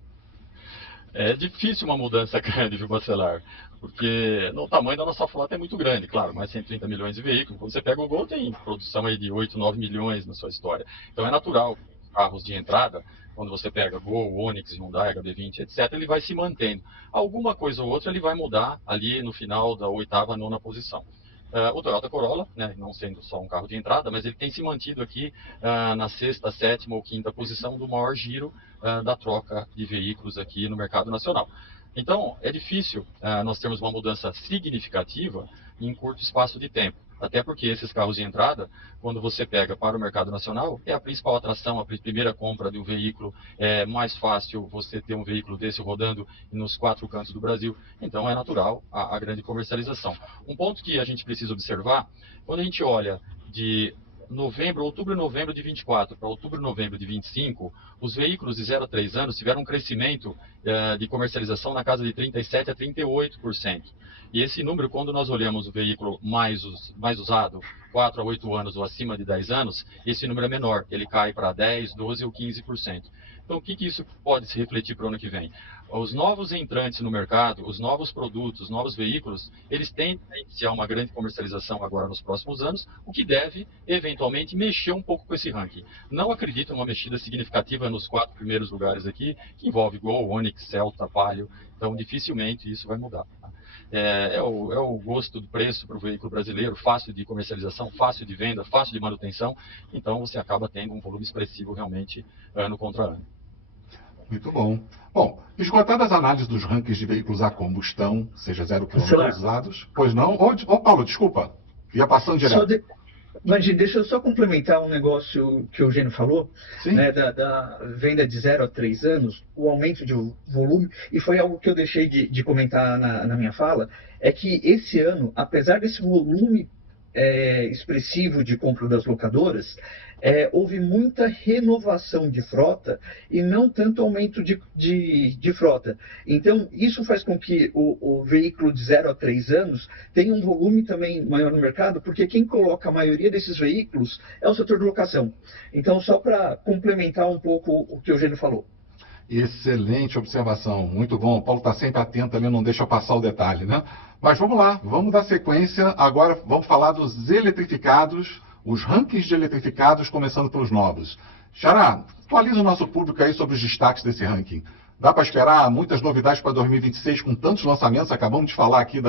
É difícil uma mudança grande, viu, Bacelar? Porque o tamanho da nossa frota é muito grande, claro, mais 130 milhões de veículos. Quando você pega o Gol, tem produção aí de 8, 9 milhões na sua história. Então é natural, carros de entrada, quando você pega Gol, Onix, Hyundai, HB20, etc., ele vai se mantendo. Alguma coisa ou outra ele vai mudar ali no final da 8ª, 9ª posição. O Toyota Corolla, né, não sendo só um carro de entrada, mas ele tem se mantido aqui na 6ª, 7ª ou 5ª posição do maior giro da troca de veículos aqui no mercado nacional. Então, é difícil nós termos uma mudança significativa em curto espaço de tempo. Até porque esses carros de entrada, quando você pega para o mercado nacional, é a principal atração, a primeira compra de um veículo. É mais fácil você ter um veículo desse rodando nos 4 cantos do Brasil. Então, é natural a grande comercialização. Um ponto que a gente precisa observar, quando a gente olha de outubro e novembro de 24 para outubro e novembro de 25, os veículos de 0 a 3 anos tiveram um crescimento de comercialização na casa de 37% a 38%. E esse número, quando nós olhamos o veículo mais usado, 4 a 8 anos ou acima de 10 anos, esse número é menor, ele cai para 10%, 12% ou 15%. Então, o que isso pode se refletir para o ano que vem? Os novos entrantes no mercado, os novos produtos, os novos veículos, eles tendem a iniciar uma grande comercialização agora nos próximos anos, o que deve, eventualmente, mexer um pouco com esse ranking. Não acredito numa mexida significativa nos 4 primeiros lugares aqui, que envolve Gol, Onix, Celta, Palio, então dificilmente isso vai mudar. É o gosto do preço para o veículo brasileiro, fácil de comercialização, fácil de venda, fácil de manutenção, então você acaba tendo um volume expressivo realmente ano contra ano. Muito bom. Bom, esgotadas as análises dos rankings de veículos a combustão, seja 0 km usados, pois não? Ô, Paulo, desculpa, ia passando direto. Imagina, deixa eu só complementar um negócio que o Eugênio falou, né, da venda de 0 a 3 anos, o aumento de volume, e foi algo que eu deixei de comentar na minha fala, é que esse ano, apesar desse volume expressivo de compra das locadoras, houve muita renovação de frota e não tanto aumento de frota. Então, isso faz com que o veículo de 0 a 3 anos tenha um volume também maior no mercado, porque quem coloca a maioria desses veículos é o setor de locação. Então, só para complementar um pouco o que o Eugênio falou. Excelente observação, muito bom. O Paulo está sempre atento ali, não deixa passar o detalhe, né? Mas vamos lá, vamos dar sequência. Agora vamos falar dos eletrificados, os rankings de eletrificados, começando pelos novos. Xará, atualiza o nosso público aí sobre os destaques desse ranking. Dá para esperar muitas novidades para 2026 com tantos lançamentos? Acabamos de falar aqui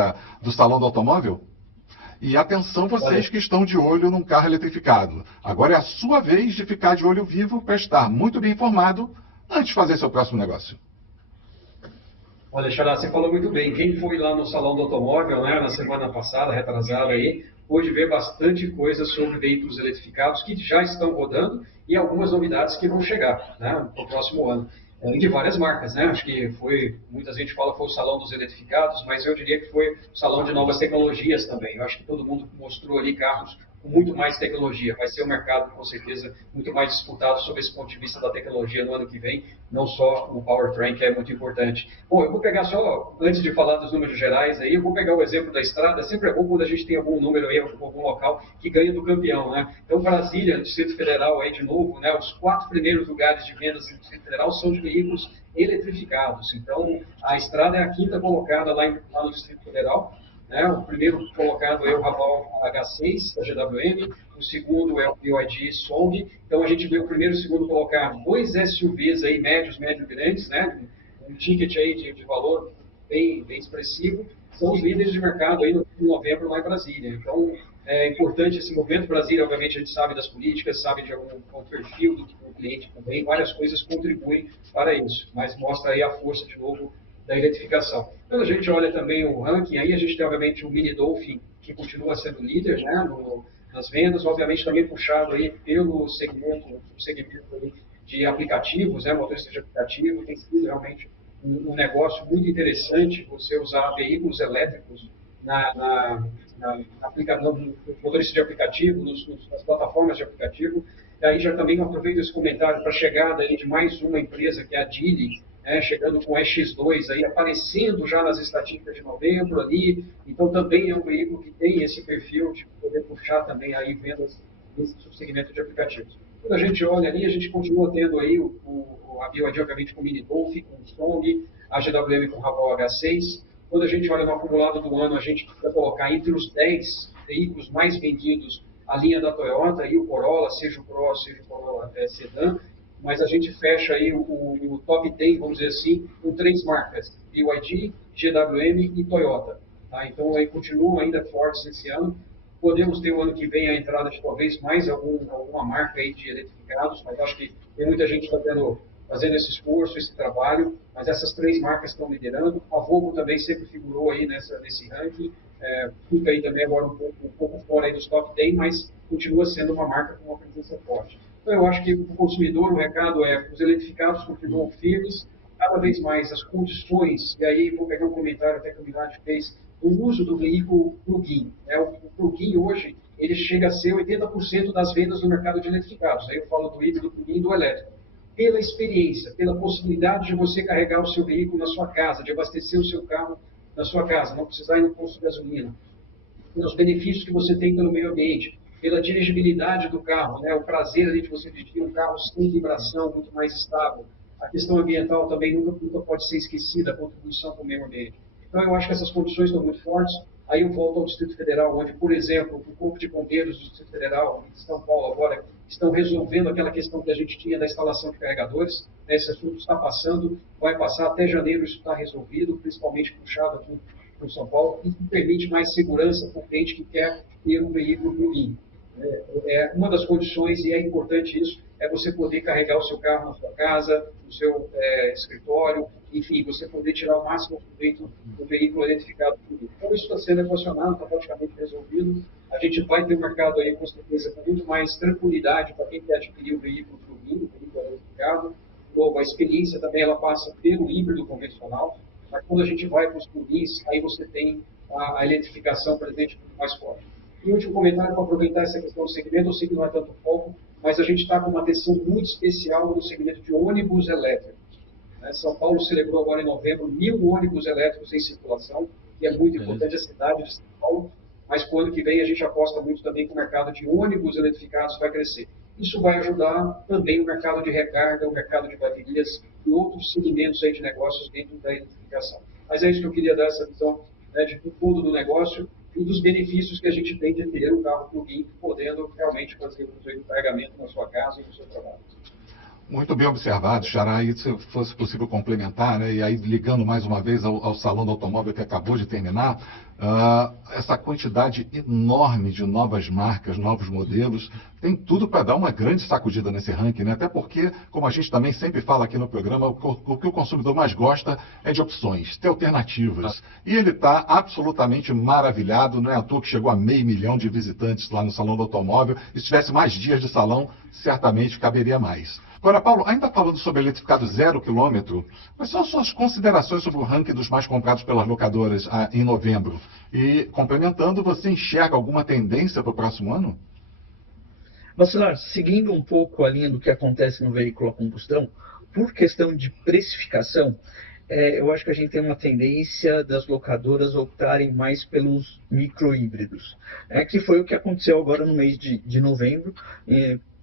do Salão do Automóvel. E atenção vocês que estão de olho num carro eletrificado. Agora é a sua vez de ficar de olho vivo para estar muito bem informado antes de fazer seu próximo negócio. Olha, Xará, você falou muito bem. Quem foi lá no Salão do Automóvel, né, na semana passada, retrasada aí, pôde ver bastante coisa sobre veículos eletrificados que já estão rodando e algumas novidades que vão chegar, né, no próximo ano. De várias marcas, né? Acho que muita gente fala que foi o Salão dos Eletrificados, mas eu diria que foi o Salão de Novas Tecnologias também. Eu acho que todo mundo mostrou ali carros com muito mais tecnologia. Vai ser um mercado, com certeza, muito mais disputado sob esse ponto de vista da tecnologia no ano que vem, não só o powertrain, que é muito importante. Bom, eu vou pegar só, antes de falar dos números gerais aí, eu vou pegar o exemplo da estrada. Sempre é bom quando a gente tem algum número aí, algum local que ganha do campeão, né? Então, Brasília, Distrito Federal aí de novo, né? Os 4 primeiros lugares de vendas do Distrito Federal são de veículos eletrificados. Então, a estrada é a 5ª colocada lá no Distrito Federal. O primeiro colocado é o Raval H6 da GWM, o segundo é o BYD Song. Então a gente vê o primeiro e o segundo colocado, 2 SUVs aí, médio grandes, né? Um ticket aí de valor bem expressivo, são os líderes de mercado aí no novembro lá em Brasília. Então é importante esse movimento. Brasília, obviamente, a gente sabe das políticas, sabe de algum perfil do cliente também, várias coisas contribuem para isso, mas mostra aí a força de novo da eletrificação. Quando a gente olha também o ranking, aí a gente tem, obviamente, o Mini Dolphin, que continua sendo líder, né, nas vendas, obviamente também puxado aí pelo segmento aí de aplicativos, né, motorista de aplicativo. Tem sido realmente um negócio muito interessante você usar veículos elétricos no motorista de aplicativo, nas plataformas de aplicativo. E aí já também aproveito esse comentário para a chegada aí de mais uma empresa, que é a Geely, chegando com o X2 aí, aparecendo já nas estatísticas de novembro ali. Então também é um veículo que tem esse perfil de poder puxar também aí vendas nesse subsegmento de aplicativos. Quando a gente olha ali, a gente continua tendo aí a BYD, obviamente, com o Mini Dolphin, com o Song, a GWM com o Raval H6. Quando a gente olha no acumulado do ano, a gente precisa colocar entre os 10 veículos mais vendidos a linha da Toyota, aí o Corolla, seja o Cross, seja o Corolla Sedan. Mas a gente fecha aí o top 10, vamos dizer assim, com 3 marcas, BYD, GWM e Toyota. Tá? Então, aí continuam ainda fortes esse ano. Podemos ter o ano que vem a entrada de talvez mais alguma marca aí de eletrificados, mas acho que tem muita gente fazendo esse esforço, esse trabalho, mas essas 3 marcas estão liderando. A Volvo também sempre figurou aí nesse ranking, fica aí também agora um pouco fora aí dos top 10, mas continua sendo uma marca com uma presença forte. Então, eu acho que o consumidor, o recado é, os eletrificados continuam firmes, cada vez mais as condições, e aí vou pegar um comentário até que o Milad fez, o uso do veículo plug-in. O plug-in hoje, ele chega a ser 80% das vendas no mercado de eletrificados. Aí eu falo do híbrido, plug-in e do elétrico. Pela experiência, pela possibilidade de você carregar o seu veículo na sua casa, de abastecer o seu carro na sua casa, não precisar ir no posto de gasolina, pelos benefícios que você tem pelo meio ambiente, pela dirigibilidade do carro, né? O prazer ali de você dirigir um carro sem vibração, muito mais estável. A questão ambiental também nunca pode ser esquecida, a contribuição para o meio ambiente. Então, eu acho que essas condições estão muito fortes. Aí eu volto ao Distrito Federal, onde, por exemplo, o Corpo de Bombeiros do Distrito Federal e de São Paulo agora estão resolvendo aquela questão que a gente tinha da instalação de carregadores. Esse assunto está passando, vai passar até janeiro, isso está resolvido, principalmente puxado aqui por São Paulo, e permite mais segurança para o cliente que quer ter um veículo plug-in. Uma das condições, e é importante isso, é você poder carregar o seu carro na sua casa, no seu escritório, enfim, você poder tirar o máximo proveito do veículo eletrificado. Então, isso está sendo equacionado, está praticamente resolvido. A gente vai ter um mercado aí, com certeza, com muito mais tranquilidade para quem quer adquirir o veículo plug-in, o veículo eletrificado. Logo, a experiência também ela passa pelo híbrido convencional, mas quando a gente vai para os plug-ins, aí você tem a eletrificação presente muito mais forte. E último comentário, para aproveitar essa questão do segmento, eu sei que não é tanto foco, mas a gente está com uma atenção muito especial no segmento de ônibus elétricos. São Paulo celebrou agora em novembro 1.000 ônibus elétricos em circulação, que é muito importante a cidade de São Paulo, mas para o ano que vem a gente aposta muito também que o mercado de ônibus eletrificados vai crescer. Isso vai ajudar também o mercado de recarga, o mercado de baterias e outros segmentos aí de negócios dentro da eletrificação. Mas é isso que eu queria dar, essa visão de todo do negócio e dos benefícios que a gente tem de ter um carro plug-in, podendo realmente fazer o carregamento na sua casa e no seu trabalho. Muito bem observado, Xará, e se fosse possível complementar, né, e aí ligando mais uma vez ao Salão do Automóvel que acabou de terminar, essa quantidade enorme de novas marcas, novos modelos, tem tudo para dar uma grande sacudida nesse ranking, né? Até porque, como a gente também sempre fala aqui no programa, o que o consumidor mais gosta é de opções, ter alternativas. E ele está absolutamente maravilhado, não é à toa que chegou a 500 mil de visitantes lá no Salão do Automóvel, e se tivesse mais dias de salão, certamente caberia mais. Agora, Paulo, ainda falando sobre eletrificado 0 km, quais são as suas considerações sobre o ranking dos mais comprados pelas locadoras em novembro? E, complementando, você enxerga alguma tendência para o próximo ano? Bacelar, seguindo um pouco a linha do que acontece no veículo a combustão, por questão de precificação, eu acho que a gente tem uma tendência das locadoras optarem mais pelos micro-híbridos, que foi o que aconteceu agora no mês de novembro,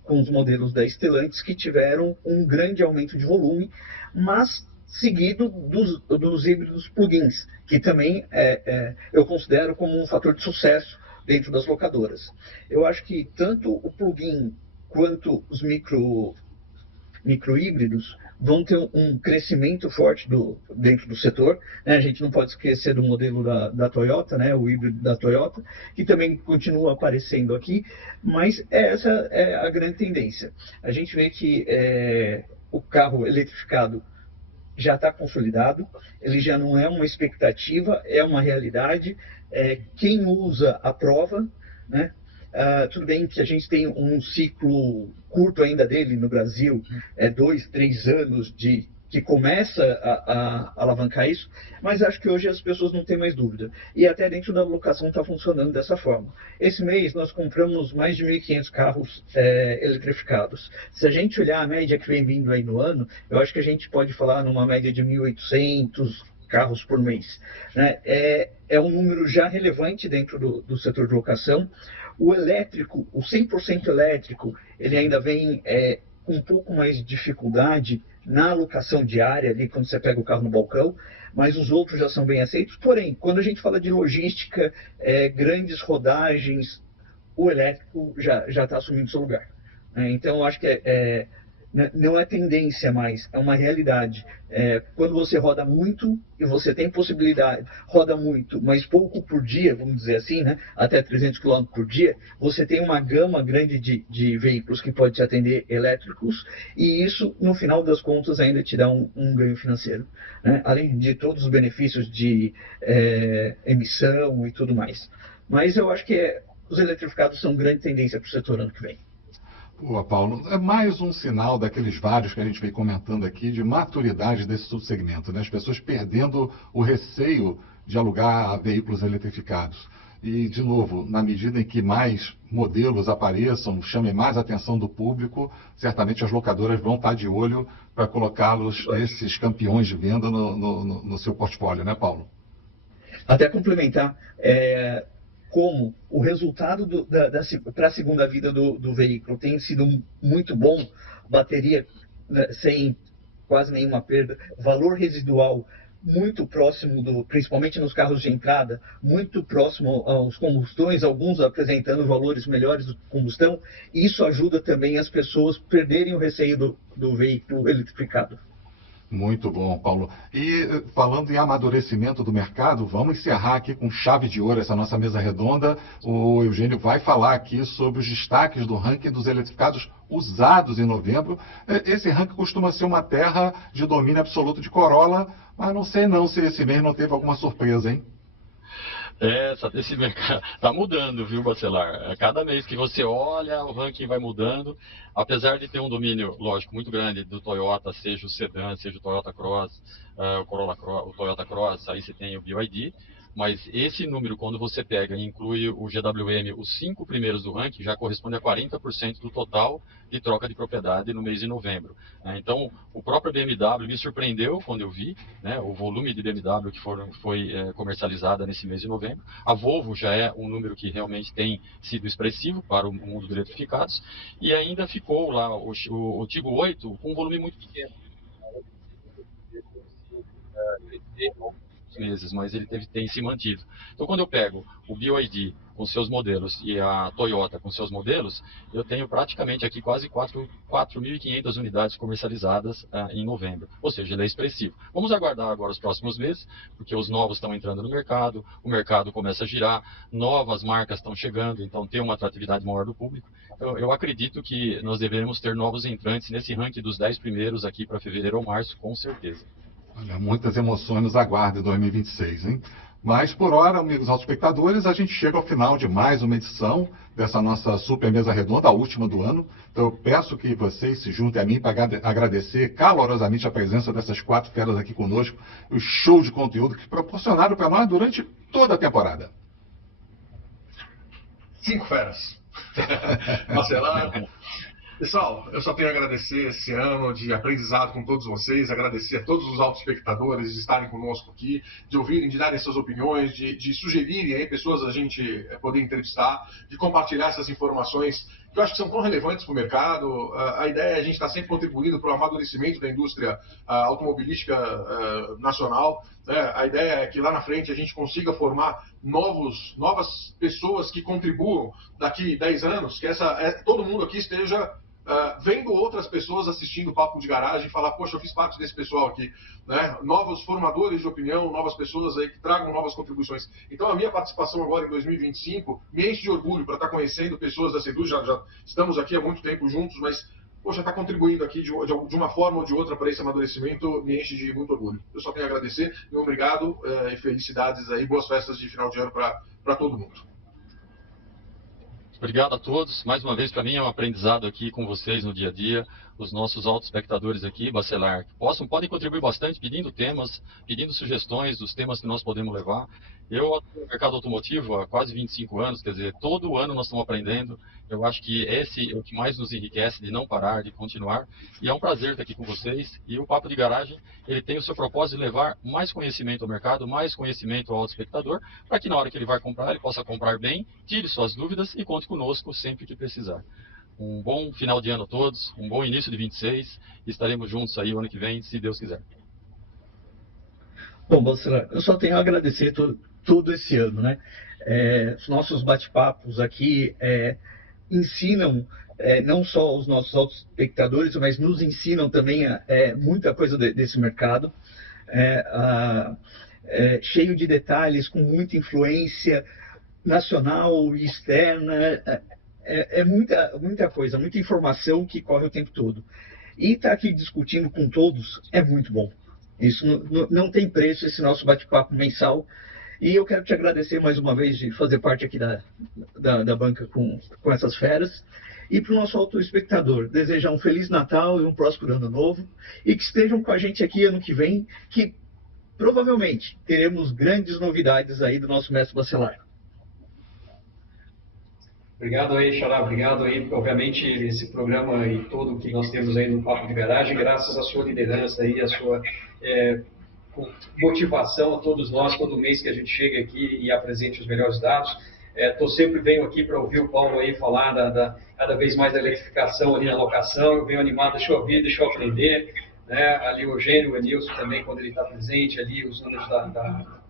com os modelos da Stellantis, que tiveram um grande aumento de volume, mas seguido dos híbridos plug-ins, que também eu considero como um fator de sucesso dentro das locadoras. Eu acho que tanto o plug-in quanto os micro-híbridos vão ter um crescimento forte dentro do setor, né? A gente não pode esquecer do modelo da Toyota, né? O híbrido da Toyota, que também continua aparecendo aqui, mas essa é a grande tendência. A gente vê que o carro eletrificado já está consolidado, ele já não é uma expectativa, é uma realidade. Quem usa a prova, né? Tudo bem que a gente tem um ciclo curto ainda dele no Brasil, 2, 3 anos que começa a alavancar isso, mas acho que hoje as pessoas não têm mais dúvida. E até dentro da locação está funcionando dessa forma. Esse mês nós compramos mais de 1.500 carros eletrificados. Se a gente olhar a média que vem vindo aí no ano, eu acho que a gente pode falar numa média de 1.800 carros por mês, né? É um número já relevante dentro do setor de locação. O elétrico, o 100% elétrico, ele ainda vem com um pouco mais de dificuldade na alocação diária, ali quando você pega o carro no balcão, mas os outros já são bem aceitos. Porém, quando a gente fala de logística, grandes rodagens, o elétrico já está assumindo seu lugar. Então, eu acho que não é tendência mais, é uma realidade. Quando você roda muito e você tem possibilidade, roda muito, mas pouco por dia, vamos dizer assim, né? Até 300 km por dia, você tem uma gama grande de veículos que pode te atender elétricos, e isso, no final das contas, ainda te dá um ganho financeiro, né? Além de todos os benefícios de emissão e tudo mais. Mas eu acho que os eletrificados são grande tendência para o setor ano que vem. Boa, Paulo. É mais um sinal daqueles vários que a gente vem comentando aqui de maturidade desse subsegmento, né? As pessoas perdendo o receio de alugar veículos eletrificados. E, de novo, na medida em que mais modelos apareçam, chamem mais a atenção do público, certamente as locadoras vão estar de olho para colocá-los, esses campeões de venda, no seu portfólio, né, Paulo? Até complementar, como o resultado para a segunda vida do veículo tem sido muito bom, bateria sem quase nenhuma perda, valor residual muito próximo, principalmente nos carros de entrada, muito próximo aos combustões, alguns apresentando valores melhores do combustão, e isso ajuda também as pessoas a perderem o receio do veículo eletrificado. Muito bom, Paulo. E falando em amadurecimento do mercado, vamos encerrar aqui com chave de ouro essa nossa mesa redonda. O Eugênio vai falar aqui sobre os destaques do ranking dos eletrificados usados em novembro. Esse ranking costuma ser uma terra de domínio absoluto de Corolla, mas não sei não se esse mês não teve alguma surpresa, hein? Esse mercado está mudando, viu, Bacelar? Cada mês que você olha, o ranking vai mudando. Apesar de ter um domínio, lógico, muito grande do Toyota, seja o sedã, seja o Toyota Cross, o Corolla Cross, o Toyota Cross, aí você tem o BYD. Mas esse número, quando você pega e inclui o GWM, os 5 primeiros do ranking, já corresponde a 40% do total de troca de propriedade no mês de novembro. Então, o próprio BMW me surpreendeu quando eu vi, né, o volume de BMW que foi comercializada nesse mês de novembro. A Volvo já é um número que realmente tem sido expressivo para o mundo dos eletrificados. E ainda ficou lá o Tigo 8 com um volume muito pequeno. Meses, mas ele tem se mantido. Então, quando eu pego o BYD com seus modelos e a Toyota com seus modelos, eu tenho praticamente aqui quase 4.500 unidades comercializadas em novembro. Ou seja, ele é expressivo. Vamos aguardar agora os próximos meses, porque os novos estão entrando no mercado, o mercado começa a girar, novas marcas estão chegando, então tem uma atratividade maior do público. Eu acredito que nós devemos ter novos entrantes nesse ranking dos 10 primeiros aqui para fevereiro ou março, com certeza. Olha, muitas emoções nos aguardam em 2026, hein? Mas, por hora, amigos espectadores, a gente chega ao final de mais uma edição dessa nossa super mesa redonda, a última do ano. Então, eu peço que vocês se juntem a mim para agradecer calorosamente a presença dessas 4 feras aqui conosco, o show de conteúdo que proporcionaram para nós durante toda a temporada. 5 feras. Bacelar. Pessoal, eu só tenho a agradecer esse ano de aprendizado com todos vocês, agradecer a todos os autoespectadores de estarem conosco aqui, de ouvirem, de darem suas opiniões, de sugerirem aí pessoas a gente poder entrevistar, de compartilhar essas informações que eu acho que são tão relevantes para o mercado. A ideia é a gente estar sempre contribuindo para o amadurecimento da indústria automobilística nacional. A ideia é que lá na frente a gente consiga formar novas pessoas que contribuam daqui 10 anos, que todo mundo aqui esteja vendo outras pessoas assistindo o Papo de Garagem e falar, poxa, eu fiz parte desse pessoal aqui, né? Novos formadores de opinião, novas pessoas aí que tragam novas contribuições. Então a minha participação agora em 2025 me enche de orgulho para estar conhecendo pessoas dessa indústria. Já estamos aqui há muito tempo juntos, mas poxa, está contribuindo aqui de uma forma ou de outra para esse amadurecimento, me enche de muito orgulho. Eu só tenho a agradecer, e obrigado e felicidades aí, boas festas de final de ano para todo mundo. Obrigado a todos. Mais uma vez, para mim é um aprendizado aqui com vocês no dia a dia. Os nossos autoespectadores aqui, Bacelar, podem contribuir bastante pedindo temas, pedindo sugestões dos temas que nós podemos levar. Eu atuo no mercado automotivo há quase 25 anos, quer dizer, todo ano nós estamos aprendendo. Eu acho que esse é o que mais nos enriquece, de não parar, de continuar. E é um prazer estar aqui com vocês. E o Papo de Garagem, ele tem o seu propósito de levar mais conhecimento ao mercado, mais conhecimento ao autoespectador, para que na hora que ele vai comprar, ele possa comprar bem, tire suas dúvidas e conte conosco sempre que precisar. Um bom final de ano a todos, um bom início de 26, e estaremos juntos aí o ano que vem, se Deus quiser. Bom, Bacelar, eu só tenho a agradecer todo esse ano, né? Os nossos bate-papos aqui ensinam não só os nossos espectadores, mas nos ensinam também muita coisa desse mercado, cheio de detalhes, com muita influência nacional e externa. Muita coisa, muita informação que corre o tempo todo. E estar aqui discutindo com todos é muito bom. Isso não tem preço, esse nosso bate-papo mensal. E eu quero te agradecer mais uma vez de fazer parte aqui da banca com essas feras. E para o nosso autoespectador, desejar um Feliz Natal e um próspero Ano Novo. E que estejam com a gente aqui ano que vem, que provavelmente teremos grandes novidades aí do nosso mestre Bacelar. Obrigado aí, Xará, obrigado aí, obviamente, esse programa e todo que nós temos aí no Papo de Garagem, graças à sua liderança e à sua motivação a todos nós, todo mês que a gente chega aqui e apresente os melhores dados. Sempre venho aqui para ouvir o Paulo aí falar cada vez mais da eletrificação ali na locação, eu venho animado, deixa eu ouvir, deixa eu aprender, né? Ali o Eugênio, o Enilson também, quando ele está presente, ali os números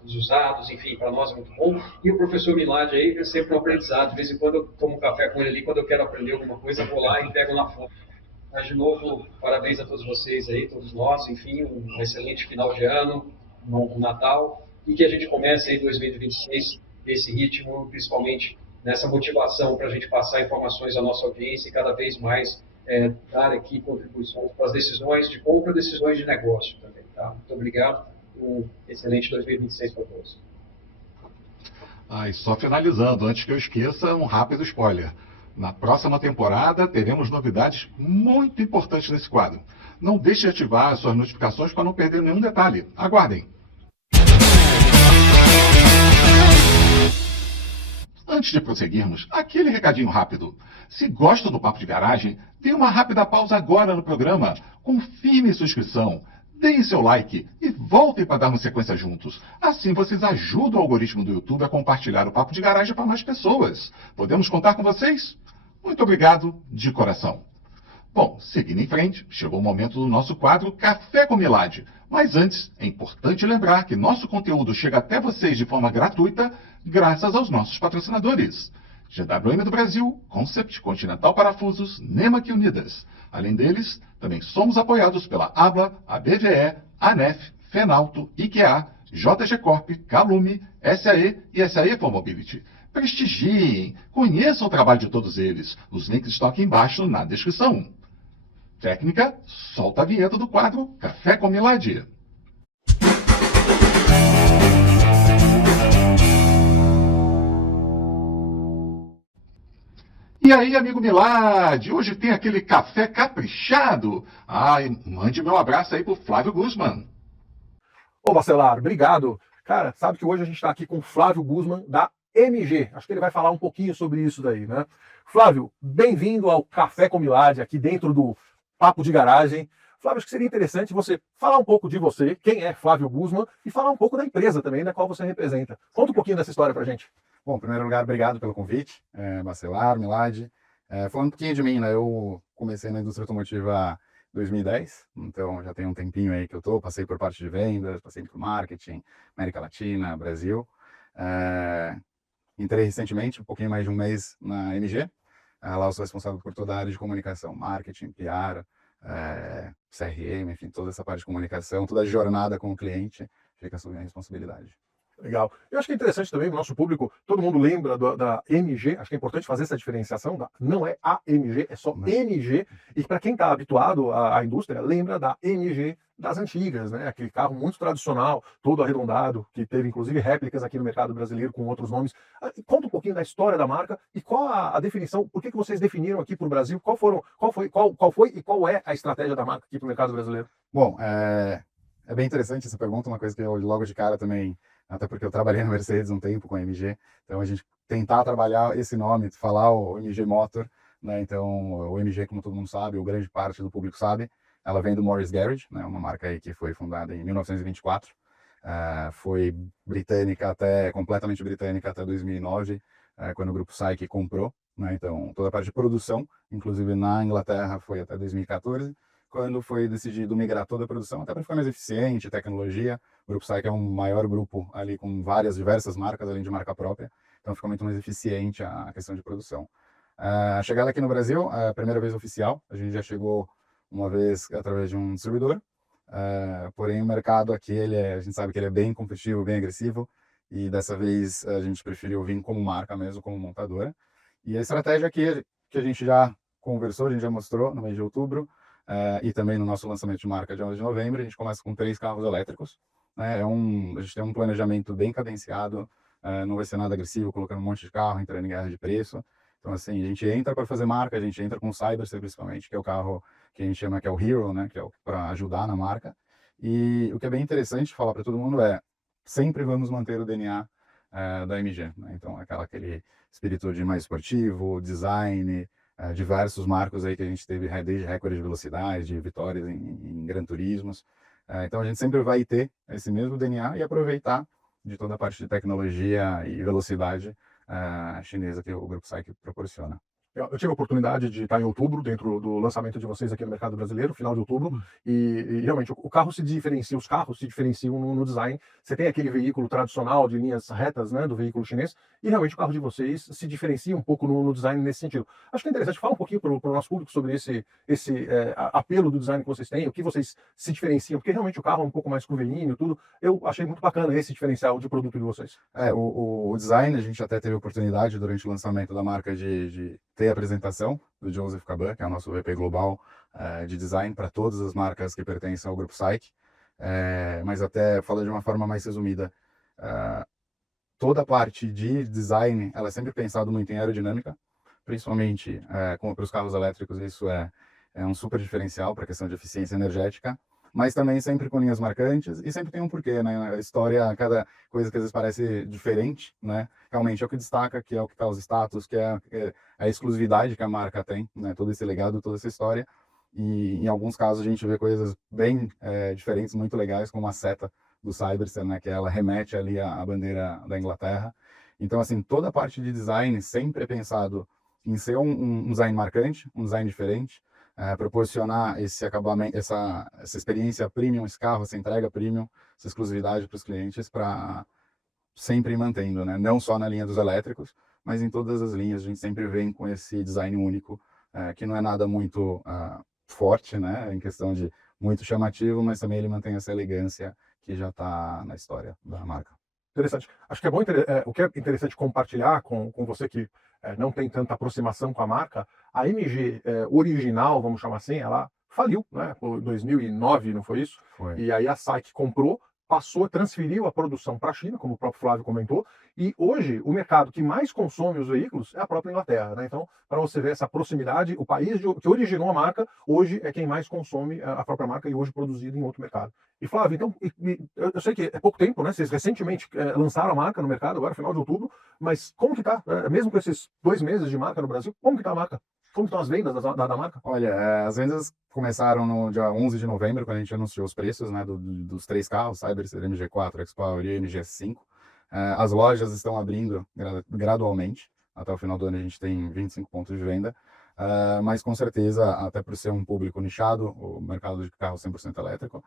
dos usados, enfim, para nós é muito bom. E o professor Milad aí é sempre um aprendizado. De vez em quando eu tomo um café com ele ali, quando eu quero aprender alguma coisa, eu vou lá e pego na fonte. Mas, de novo, parabéns a todos vocês aí, todos nós, enfim, um excelente final de ano, um bom Natal, e que a gente comece aí 2026 nesse ritmo, principalmente nessa motivação para a gente passar informações à nossa audiência e cada vez mais dar aqui contribuições para as decisões de compra, decisões de negócio também. Tá? Muito obrigado, um excelente 2026 para todos. E só finalizando, antes que eu esqueça, um rápido spoiler. Na próxima temporada, teremos novidades muito importantes nesse quadro. Não deixe de ativar as suas notificações para não perder nenhum detalhe. Aguardem! Antes de prosseguirmos, aquele recadinho rápido. Se gosta do Papo de Garagem, dê uma rápida pausa agora no programa. Confirme sua inscrição. Deem seu like e voltem para darmos sequência juntos. Assim vocês ajudam o algoritmo do YouTube a compartilhar o Papo de Garagem para mais pessoas. Podemos contar com vocês? Muito obrigado de coração. Bom, seguindo em frente, chegou o momento do nosso quadro Café com Milad. Mas antes, é importante lembrar que nosso conteúdo chega até vocês de forma gratuita graças aos nossos patrocinadores. GWM do Brasil, Concept, Continental Parafusos, Nemac Unidas. Além deles, também somos apoiados pela ABLA, a BVE, ANEF, Fenalto, IKEA, JG Corp, Calume, SAE e SAE for Mobility. Prestigiem, conheçam o trabalho de todos eles. Os links estão aqui embaixo na descrição. Técnica, solta a vinheta do quadro Café com Milad. E aí, amigo Milad, hoje tem aquele café caprichado. E mande meu abraço aí pro Flávio Guzman. Ô, Bacelar, obrigado. Cara, sabe que hoje a gente está aqui com o Flávio Guzman, da MG. Acho que ele vai falar um pouquinho sobre isso daí, né? Flávio, bem-vindo ao Café com Milad, aqui dentro do Papo de Garagem. Flávio, acho que seria interessante você falar um pouco de você, quem é Flávio Guzman, e falar um pouco da empresa também, da qual você representa. Conta um pouquinho dessa história pra gente. Bom, em primeiro lugar, obrigado pelo convite, Bacelar, Milad. Falando um pouquinho de mim, né? Eu comecei na indústria automotiva em 2010, então já tem um tempinho aí que eu passei por parte de vendas, passei por marketing, América Latina, Brasil. Entrei recentemente, um pouquinho mais de um mês na MG. Lá eu sou responsável por toda a área de comunicação, marketing, PR, CRM, enfim, toda essa parte de comunicação, toda a jornada com o cliente fica sob minha responsabilidade. Legal. Eu acho que é interessante também, o nosso público, todo mundo lembra da MG, acho que é importante fazer essa diferenciação, não é a MG, é só MG, e para quem está habituado à indústria, lembra da MG das antigas, né? Aquele carro muito tradicional, todo arredondado, que teve inclusive réplicas aqui no mercado brasileiro com outros nomes. Conta um pouquinho da história da marca e qual a definição, por que vocês definiram aqui para o Brasil, qual foi e qual é a estratégia da marca aqui para o mercado brasileiro? Bom, é bem interessante essa pergunta, uma coisa que eu logo de cara também, até porque eu trabalhei na Mercedes um tempo com a MG, então a gente tentar trabalhar esse nome, falar o MG Motor, né? Então o MG, como todo mundo sabe, ou grande parte do público sabe, ela vem do Morris Garage, né? Uma marca aí que foi fundada em 1924, foi completamente britânica até 2009, quando o grupo SAIC comprou, né? Então toda a parte de produção, inclusive na Inglaterra, foi até 2014, quando foi decidido migrar toda a produção, até para ficar mais eficiente, tecnologia. O Grupo SAIC é um maior grupo ali com diversas marcas, além de marca própria, então fica muito mais eficiente a questão de produção. A chegada aqui no Brasil, a primeira vez oficial, a gente já chegou uma vez através de um distribuidor, porém o mercado aqui, a gente sabe que ele é bem competitivo, bem agressivo, e dessa vez a gente preferiu vir como marca mesmo, como montadora. E a estratégia aqui, que a gente já conversou, a gente já mostrou no mês de outubro, e também no nosso lançamento de marca de 11 de novembro, a gente começa com 3 carros elétricos. Né? A gente tem um planejamento bem cadenciado, não vai ser nada agressivo, colocando um monte de carro, entrando em guerra de preço. Então, assim, a gente entra para fazer marca, a gente entra com o Cyberster, principalmente, que é o carro que a gente chama que é o Hero, né? Que é para ajudar na marca. E o que é bem interessante falar para todo mundo sempre vamos manter o DNA da MG. Né? Então, aquele espírito de mais esportivo, design, diversos marcos aí que a gente teve, desde recorde de velocidade, de vitórias em Gran Turismos. Então a gente sempre vai ter esse mesmo DNA e aproveitar de toda a parte de tecnologia e velocidade chinesa que o Grupo SAIC proporciona. Eu tive a oportunidade de estar em outubro, dentro do lançamento de vocês aqui no mercado brasileiro, final de outubro, e realmente o carro se diferencia, os carros se diferenciam no design. Você tem aquele veículo tradicional de linhas retas, né, do veículo chinês, e realmente o carro de vocês se diferencia um pouco no design nesse sentido. Acho que é interessante falar um pouquinho para o nosso público sobre esse apelo do design que vocês têm, o que vocês se diferenciam, porque realmente o carro é um pouco mais curvilíneo, tudo. Eu achei muito bacana esse diferencial de produto de vocês. O design, a gente até teve a oportunidade durante o lançamento da marca de ter a apresentação do Joseph Caban, que é o nosso VP global de design para todas as marcas que pertencem ao grupo Psyche. Mas até falando de uma forma mais resumida, toda a parte de design, ela é sempre pensada muito em aerodinâmica, principalmente como para os carros elétricos, isso é um super diferencial para a questão de eficiência energética, mas também sempre com linhas marcantes, e sempre tem um porquê, né? A história, cada coisa que às vezes parece diferente, né? Realmente é o que destaca, que é o que causa status, que é a exclusividade que a marca tem, né? Todo esse legado, toda essa história. E em alguns casos a gente vê coisas bem diferentes, muito legais, como a seta do Cyberster, né? Que ela remete ali à bandeira da Inglaterra. Então, assim, toda a parte de design sempre é pensado em ser um design marcante, um design diferente, proporcionar esse acabamento, essa experiência premium, esse carro, essa entrega premium, essa exclusividade para os clientes, para sempre ir mantendo, né? Não só na linha dos elétricos, mas em todas as linhas a gente sempre vem com esse design único, que não é nada muito forte, né? Em questão de muito chamativo, mas também ele mantém essa elegância que já está na história da marca. Interessante. Acho que é bom, o que é interessante compartilhar com você que não tem tanta aproximação com a marca, a MG original, vamos chamar assim, ela faliu, né? Em 2009, não foi isso? Foi. E aí a Psyche comprou, transferiu a produção para a China, como o próprio Flávio comentou, e hoje o mercado que mais consome os veículos é a própria Inglaterra, né? Então, para você ver essa proximidade, o país que originou a marca, hoje é quem mais consome a própria marca e hoje produzido em outro mercado. E Flávio, então, eu sei que é pouco tempo, né? Vocês recentemente lançaram a marca no mercado, agora final de outubro, mas como que tá? Mesmo com esses 2 meses de marca no Brasil, como que tá a marca? Como estão as vendas da marca? Olha, as vendas começaram no dia 11 de novembro, quando a gente anunciou os preços, né, dos 3 carros, Cyberster, MG4, X-Power e MG5. As lojas estão abrindo gradualmente. Até o final do ano a gente tem 25 pontos de venda. Mas com certeza, até por ser um público nichado, o mercado de carro 100% elétrico,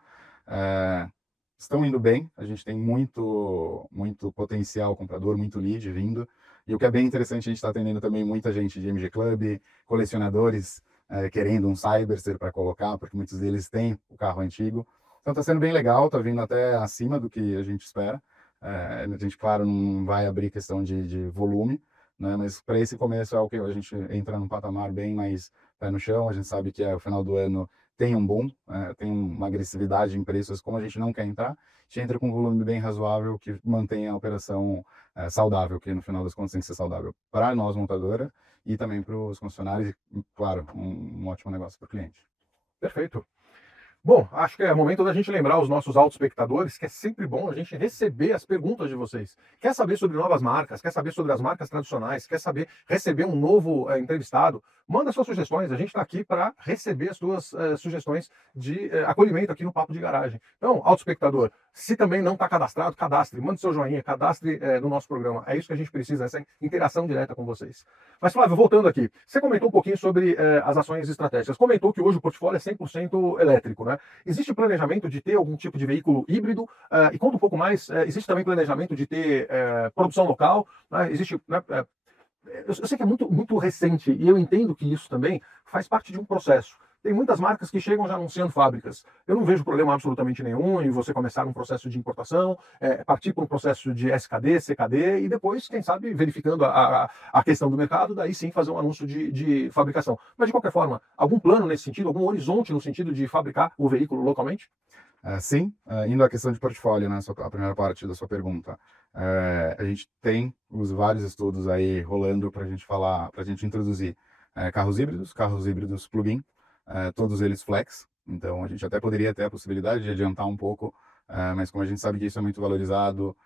estão indo bem. A gente tem muito potencial comprador, muito lead vindo. E o que é bem interessante, a gente está atendendo também muita gente de MG Club, colecionadores querendo um Cyberster para colocar, porque muitos deles têm o carro antigo. Então está sendo bem legal, está vindo até acima do que a gente espera. A gente, claro, não vai abrir questão de volume, né? Mas para esse começo é o que a gente entra num patamar bem mais pé no chão. A gente sabe que o final do ano tem um boom, tem uma agressividade em preços, como a gente não quer entrar. A gente entra com um volume bem razoável que mantém a operação saudável, que no final das contas tem que ser saudável para nós, montadora, e também para os concessionários, e, claro, um ótimo negócio para o cliente. Perfeito. Bom, acho que é momento da gente lembrar os nossos autoespectadores que é sempre bom a gente receber as perguntas de vocês. Quer saber sobre novas marcas? Quer saber sobre as marcas tradicionais? Quer receber um novo entrevistado? Manda suas sugestões. A gente está aqui para receber as suas sugestões de acolhimento aqui no Papo de Garagem. Então, autoespectador, se também não está cadastrado, cadastre. Mande seu joinha, cadastre no nosso programa. É isso que a gente precisa, essa interação direta com vocês. Mas, Flávio, voltando aqui. Você comentou um pouquinho sobre as ações estratégicas. Comentou que hoje o portfólio é 100% elétrico, né? Existe planejamento de ter algum tipo de veículo híbrido? E conta um pouco mais, existe também planejamento de ter produção local? Né? Existe... eu sei que é muito recente e eu entendo que isso também faz parte de um processo. Tem muitas marcas que chegam já anunciando fábricas. Eu não vejo problema absolutamente nenhum em você começar um processo de importação, partir para um processo de SKD, CKD e depois, quem sabe, verificando a questão do mercado, daí sim fazer um anúncio de fabricação. Mas, de qualquer forma, algum plano nesse sentido, algum horizonte no sentido de fabricar o veículo localmente? Sim, indo à questão de portfólio, né, a primeira parte da sua pergunta. A gente tem os vários estudos aí rolando para a gente falar, para a gente introduzir carros híbridos plug-in, todos eles flex. Então a gente até poderia ter a possibilidade de adiantar um pouco, mas como a gente sabe que isso é muito valorizado,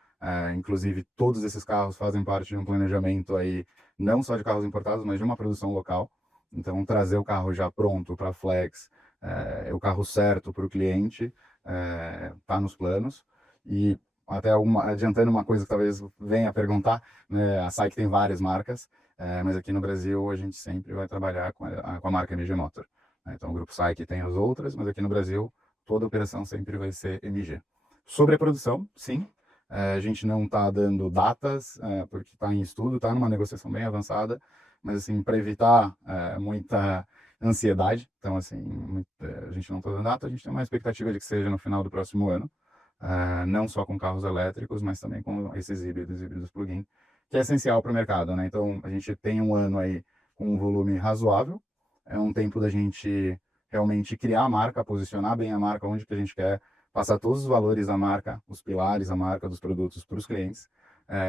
inclusive todos esses carros fazem parte de um planejamento aí, não só de carros importados, mas de uma produção local. Então trazer o carro já pronto para flex, o carro certo para o cliente, está nos planos. E até adiantando uma coisa que talvez venha a perguntar, né, a Psyche tem várias marcas, mas aqui no Brasil a gente sempre vai trabalhar com a marca MG Motor, né? Então o Grupo SAIC tem as outras, mas aqui no Brasil toda a operação sempre vai ser MG. Sobre a produção, sim, a gente não está dando datas, porque está em estudo, está numa negociação bem avançada, mas assim, para evitar muita ansiedade, então assim, a gente não está dando data, a gente tem uma expectativa de que seja no final do próximo ano, não só com carros elétricos, mas também com esses híbridos plug-in, que é essencial para o mercado, né? Então a gente tem um ano aí com um volume razoável, é um tempo da gente realmente criar a marca, posicionar bem a marca onde que a gente quer, passar todos os valores da marca, os pilares da marca, dos produtos para os clientes,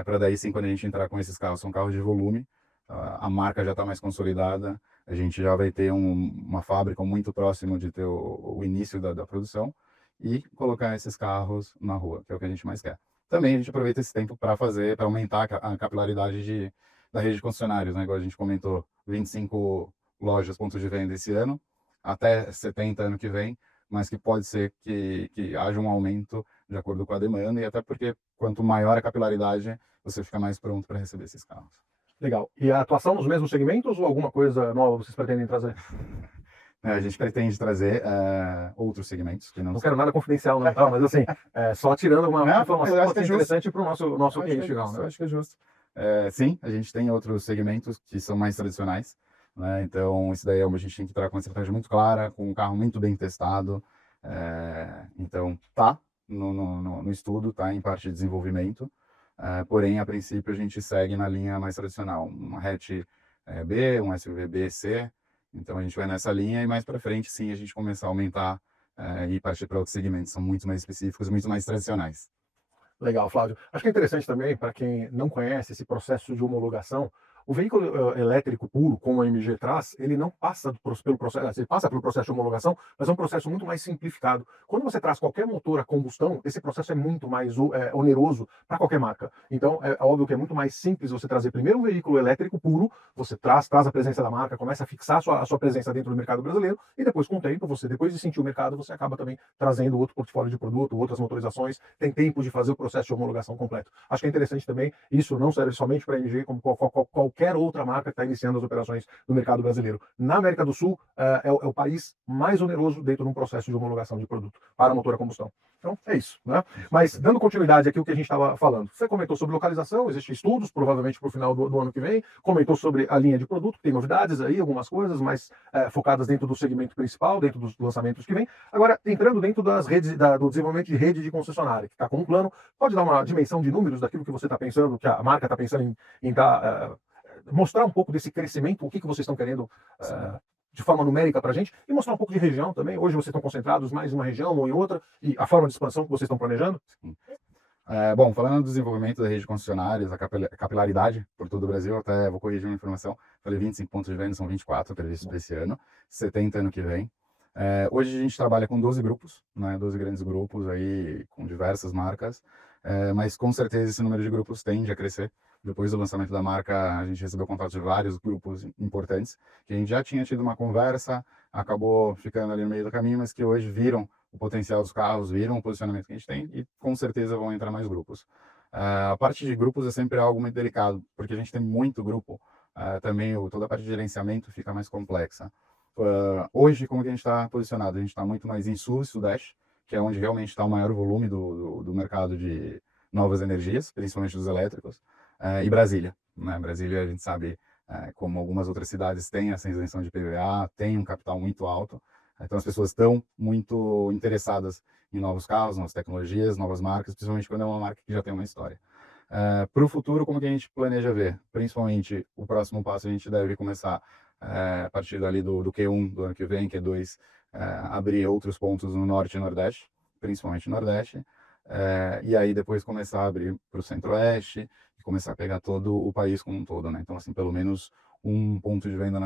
para daí sim, quando a gente entrar com esses carros, são carros de volume, a marca já está mais consolidada, a gente já vai ter uma fábrica muito próximo de ter o início da produção e colocar esses carros na rua, que é o que a gente mais quer. Também a gente aproveita esse tempo para aumentar a capilaridade da rede de concessionários, né? Igual a gente comentou, 25 lojas, pontos de venda esse ano, até 70 ano que vem, mas que pode ser que haja um aumento de acordo com a demanda, e até porque quanto maior a capilaridade, você fica mais pronto para receber esses carros. Legal. E a atuação nos mesmos segmentos ou alguma coisa nova vocês pretendem trazer? A gente pretende trazer outros segmentos. Que não quero nada confidencial, não, tá? Mas assim, só tirando uma informação que pode ser interessante para o nosso cliente final. Né? Acho que é justo. Sim, a gente tem outros segmentos que são mais tradicionais, né? Então, isso daí a gente tem que entrar com uma estratégia muito clara, com um carro muito bem testado. Então, tá no estudo, tá em parte de desenvolvimento. Porém, a princípio, a gente segue na linha mais tradicional. Um hatch B, um SUV B, C. Então, a gente vai nessa linha e mais para frente, sim, a gente começar a aumentar e partir para outros segmentos. São muito mais específicos, muito mais tradicionais. Legal, Flávio. Acho que é interessante também, para quem não conhece esse processo de homologação, o veículo elétrico puro, como a MG traz, ele não passa pelo processo, ele passa pelo processo de homologação, mas é um processo muito mais simplificado. Quando você traz qualquer motor a combustão, esse processo é muito mais oneroso para qualquer marca. Então, é óbvio que é muito mais simples você trazer primeiro um veículo elétrico puro, você traz a presença da marca, começa a fixar a sua presença dentro do mercado brasileiro, e depois, com o tempo, depois de sentir o mercado, você acaba também trazendo outro portfólio de produto, outras motorizações, tem tempo de fazer o processo de homologação completo. Acho que é interessante também, isso não serve somente para a MG, como qualquer outra marca que está iniciando as operações no mercado brasileiro. Na América do Sul, é o país mais oneroso dentro de um processo de homologação de produto para motor a combustão. Então, é isso, né? Mas, dando continuidade aqui ao que a gente estava falando, você comentou sobre localização, existem estudos, provavelmente para o final do ano que vem, comentou sobre a linha de produto, tem novidades aí, algumas coisas mais focadas dentro do segmento principal, dentro dos lançamentos que vem. Agora, entrando dentro das redes, do desenvolvimento de rede de concessionária, que está com um plano, pode dar uma dimensão de números daquilo que você está pensando, que a marca está pensando em mostrar um pouco desse crescimento, o que vocês estão querendo de forma numérica para a gente, e mostrar um pouco de região também. Hoje vocês estão concentrados mais em uma região ou em outra, e a forma de expansão que vocês estão planejando? Bom, falando do desenvolvimento da rede de concessionárias, a capilaridade por todo o Brasil, até vou corrigir uma informação, falei 25 pontos de venda, são 24 previstos para esse ano, 70 ano que vem. Hoje a gente trabalha com 12 grupos, né, 12 grandes grupos aí, com diversas marcas, mas com certeza esse número de grupos tende a crescer. Depois do lançamento da marca, a gente recebeu contato de vários grupos importantes, que a gente já tinha tido uma conversa, acabou ficando ali no meio do caminho, mas que hoje viram o potencial dos carros, viram o posicionamento que a gente tem e com certeza vão entrar mais grupos. A parte de grupos é sempre algo muito delicado, porque a gente tem muito grupo, também toda a parte de gerenciamento fica mais complexa. Hoje, como que a gente está posicionado? A gente está muito mais em sul e sudeste, que é onde realmente está o maior volume do mercado de novas energias, principalmente dos elétricos, e Brasília. Né? Brasília, a gente sabe, como algumas outras cidades têm essa isenção de IPVA, tem um capital muito alto, então as pessoas estão muito interessadas em novos carros, novas tecnologias, novas marcas, principalmente quando é uma marca que já tem uma história. Para o futuro, como que a gente planeja ver? Principalmente, o próximo passo a gente deve começar a partir dali do Q1 do ano que vem, Q2, abrir outros pontos no Norte e Nordeste, principalmente no Nordeste, e aí depois começar a abrir para o Centro-Oeste e começar a pegar todo o país como um todo, né? Então, assim, pelo menos um ponto de venda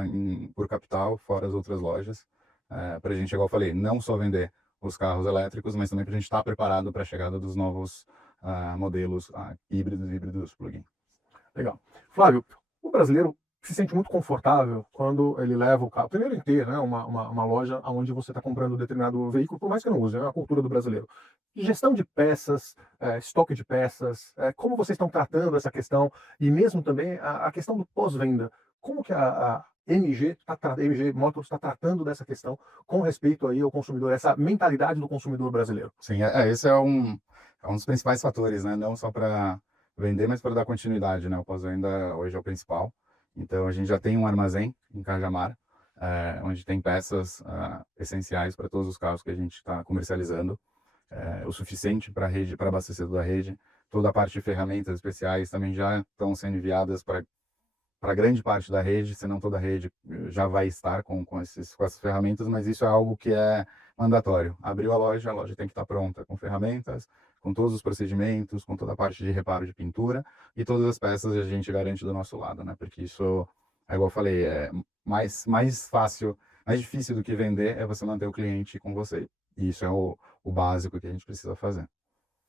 por capital, fora as outras lojas, para a gente, igual eu falei, não só vender os carros elétricos, mas também para a gente estar preparado para a chegada dos novos modelos híbridos plug-in. Legal. Flávio, o brasileiro se sente muito confortável quando ele leva o carro, primeiro em ter, né, uma loja onde você está comprando determinado veículo, por mais que não use, é a cultura do brasileiro. Gestão de peças, estoque de peças, como vocês estão tratando essa questão, e mesmo também a questão do pós-venda. como que a MG Motors está tratando dessa questão com respeito aí ao consumidor, essa mentalidade do consumidor brasileiro? Sim, esse é um dos principais fatores, né? Não só para vender, mas para dar continuidade, né? O pós-venda hoje é o principal. Então, a gente já tem um armazém em Cajamar, onde tem peças essenciais para todos os carros que a gente está comercializando, o suficiente para a rede, para abastecer toda a rede. Toda a parte de ferramentas especiais também já estão sendo enviadas para grande parte da rede, se não toda a rede já vai estar com essas ferramentas, mas isso é algo que é mandatório. Abriu a loja tem que estar pronta com ferramentas, com todos os procedimentos, com toda a parte de reparo de pintura e todas as peças a gente garante do nosso lado, né? Porque isso, igual eu falei, é mais fácil, mais difícil do que vender é você manter o cliente com você. E isso é o básico que a gente precisa fazer.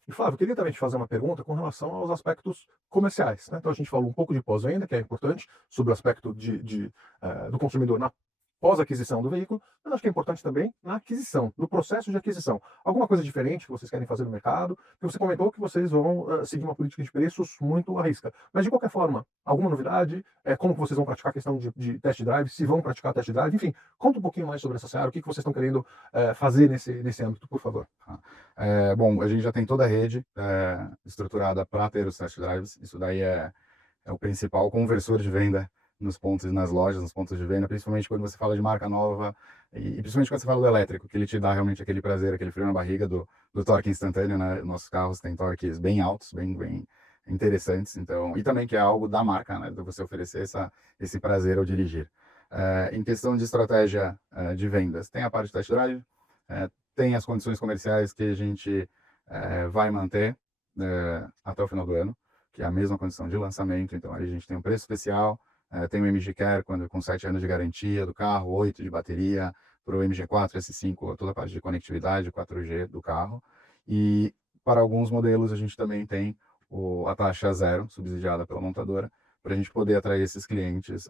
E Flávio, eu queria também te fazer uma pergunta com relação aos aspectos comerciais, né? Então a gente falou um pouco de pós-venda, que é importante, sobre o aspecto do consumidor na pós-aquisição do veículo, mas acho que é importante também na aquisição, no processo de aquisição. Alguma coisa diferente que vocês querem fazer no mercado? Porque você comentou que vocês vão seguir uma política de preços muito à risca. Mas de qualquer forma, alguma novidade? Como que vocês vão praticar a questão de test drive? Se vão praticar test drive? Enfim, conta um pouquinho mais sobre essa seara, o que vocês estão querendo fazer nesse âmbito, por favor. Bom, a gente já tem toda a rede estruturada para ter os test drives. Isso daí é o principal conversor de venda nos pontos, nas lojas, nos pontos de venda, principalmente quando você fala de marca nova e principalmente quando você fala do elétrico, que ele te dá realmente aquele prazer, aquele frio na barriga do torque instantâneo, né? Nossos carros têm torques bem altos, bem interessantes, então, e também que é algo da marca, né? De você oferecer esse prazer ao dirigir. Em questão de estratégia de vendas, tem a parte de test drive, tem as condições comerciais que a gente vai manter até o final do ano, que é a mesma condição de lançamento, então aí a gente tem um preço especial, tem o MG Care com 7 anos de garantia do carro, 8 de bateria, para o MG4, S5, toda a parte de conectividade, 4G do carro. E para alguns modelos a gente também tem a taxa zero, subsidiada pela montadora, para a gente poder atrair esses clientes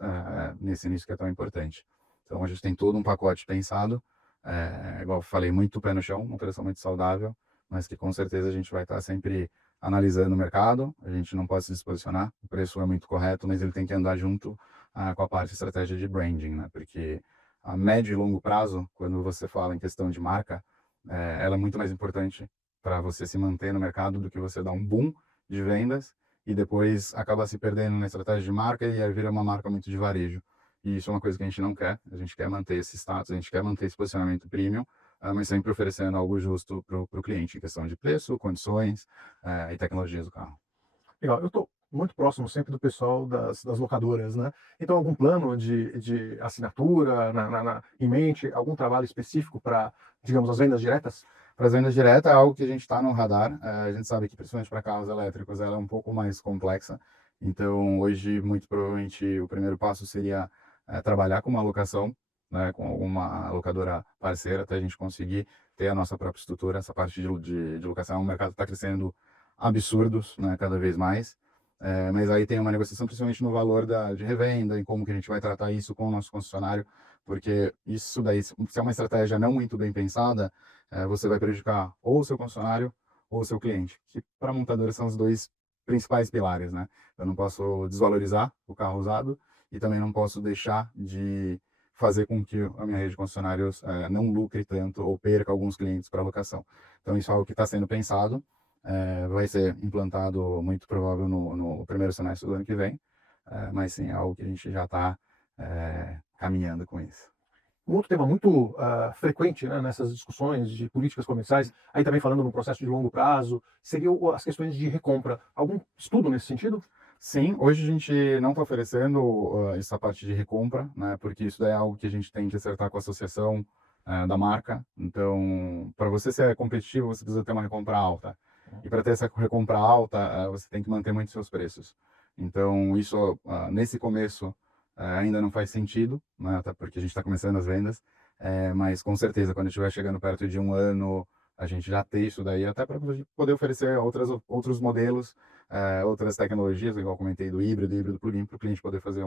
nesse início que é tão importante. Então a gente tem todo um pacote pensado, igual eu falei, muito pé no chão, uma operação muito saudável, mas que com certeza a gente vai estar sempre analisando o mercado, a gente não pode se disposicionar, o preço é muito correto, mas ele tem que andar junto com a parte de estratégia de branding, né? Porque a médio e longo prazo, quando você fala em questão de marca, ela é muito mais importante para você se manter no mercado do que você dar um boom de vendas e depois acaba se perdendo na estratégia de marca e aí vira uma marca muito de varejo. E isso é uma coisa que a gente não quer, a gente quer manter esse status, a gente quer manter esse posicionamento premium, mas sempre oferecendo algo justo para o cliente, em questão de preço, condições e tecnologias do carro. Legal, eu estou muito próximo sempre do pessoal das locadoras, né? Então, algum plano de assinatura em mente, algum trabalho específico para, digamos, as vendas diretas? Para as vendas diretas é algo que a gente está no radar, a gente sabe que principalmente para carros elétricos ela é um pouco mais complexa, então hoje muito provavelmente o primeiro passo seria trabalhar com uma locação, né, com alguma locadora parceira, até a gente conseguir ter a nossa própria estrutura. Essa parte de locação, o mercado está crescendo absurdos, né, cada vez mais, mas aí tem uma negociação principalmente no valor de revenda, em como que a gente vai tratar isso com o nosso concessionário, porque isso daí, se é uma estratégia não muito bem pensada, você vai prejudicar ou o seu concessionário ou o seu cliente, que para a montadora são os dois principais pilares, né? Eu não posso desvalorizar o carro usado e também não posso deixar de fazer com que a minha rede de concessionários não lucre tanto ou perca alguns clientes para locação. Então isso é algo que está sendo pensado, vai ser implantado muito provável no primeiro semestre do ano que vem, mas sim, é algo que a gente já está caminhando com isso. Um outro tema muito frequente, né, nessas discussões de políticas comerciais, aí também falando no processo de longo prazo, seriam as questões de recompra. Algum estudo nesse sentido? Sim, hoje a gente não está oferecendo essa parte de recompra, né, porque isso daí é algo que a gente tem que acertar com a associação da marca. Então, para você ser competitivo, você precisa ter uma recompra alta. E para ter essa recompra alta, você tem que manter muito seus preços. Então, isso nesse começo ainda não faz sentido, né, até porque a gente está começando as vendas, mas com certeza, quando estiver chegando perto de um ano, a gente já tem isso daí, até para poder oferecer outros modelos, outras tecnologias, igual eu comentei, do híbrido plug-in, para o cliente poder fazer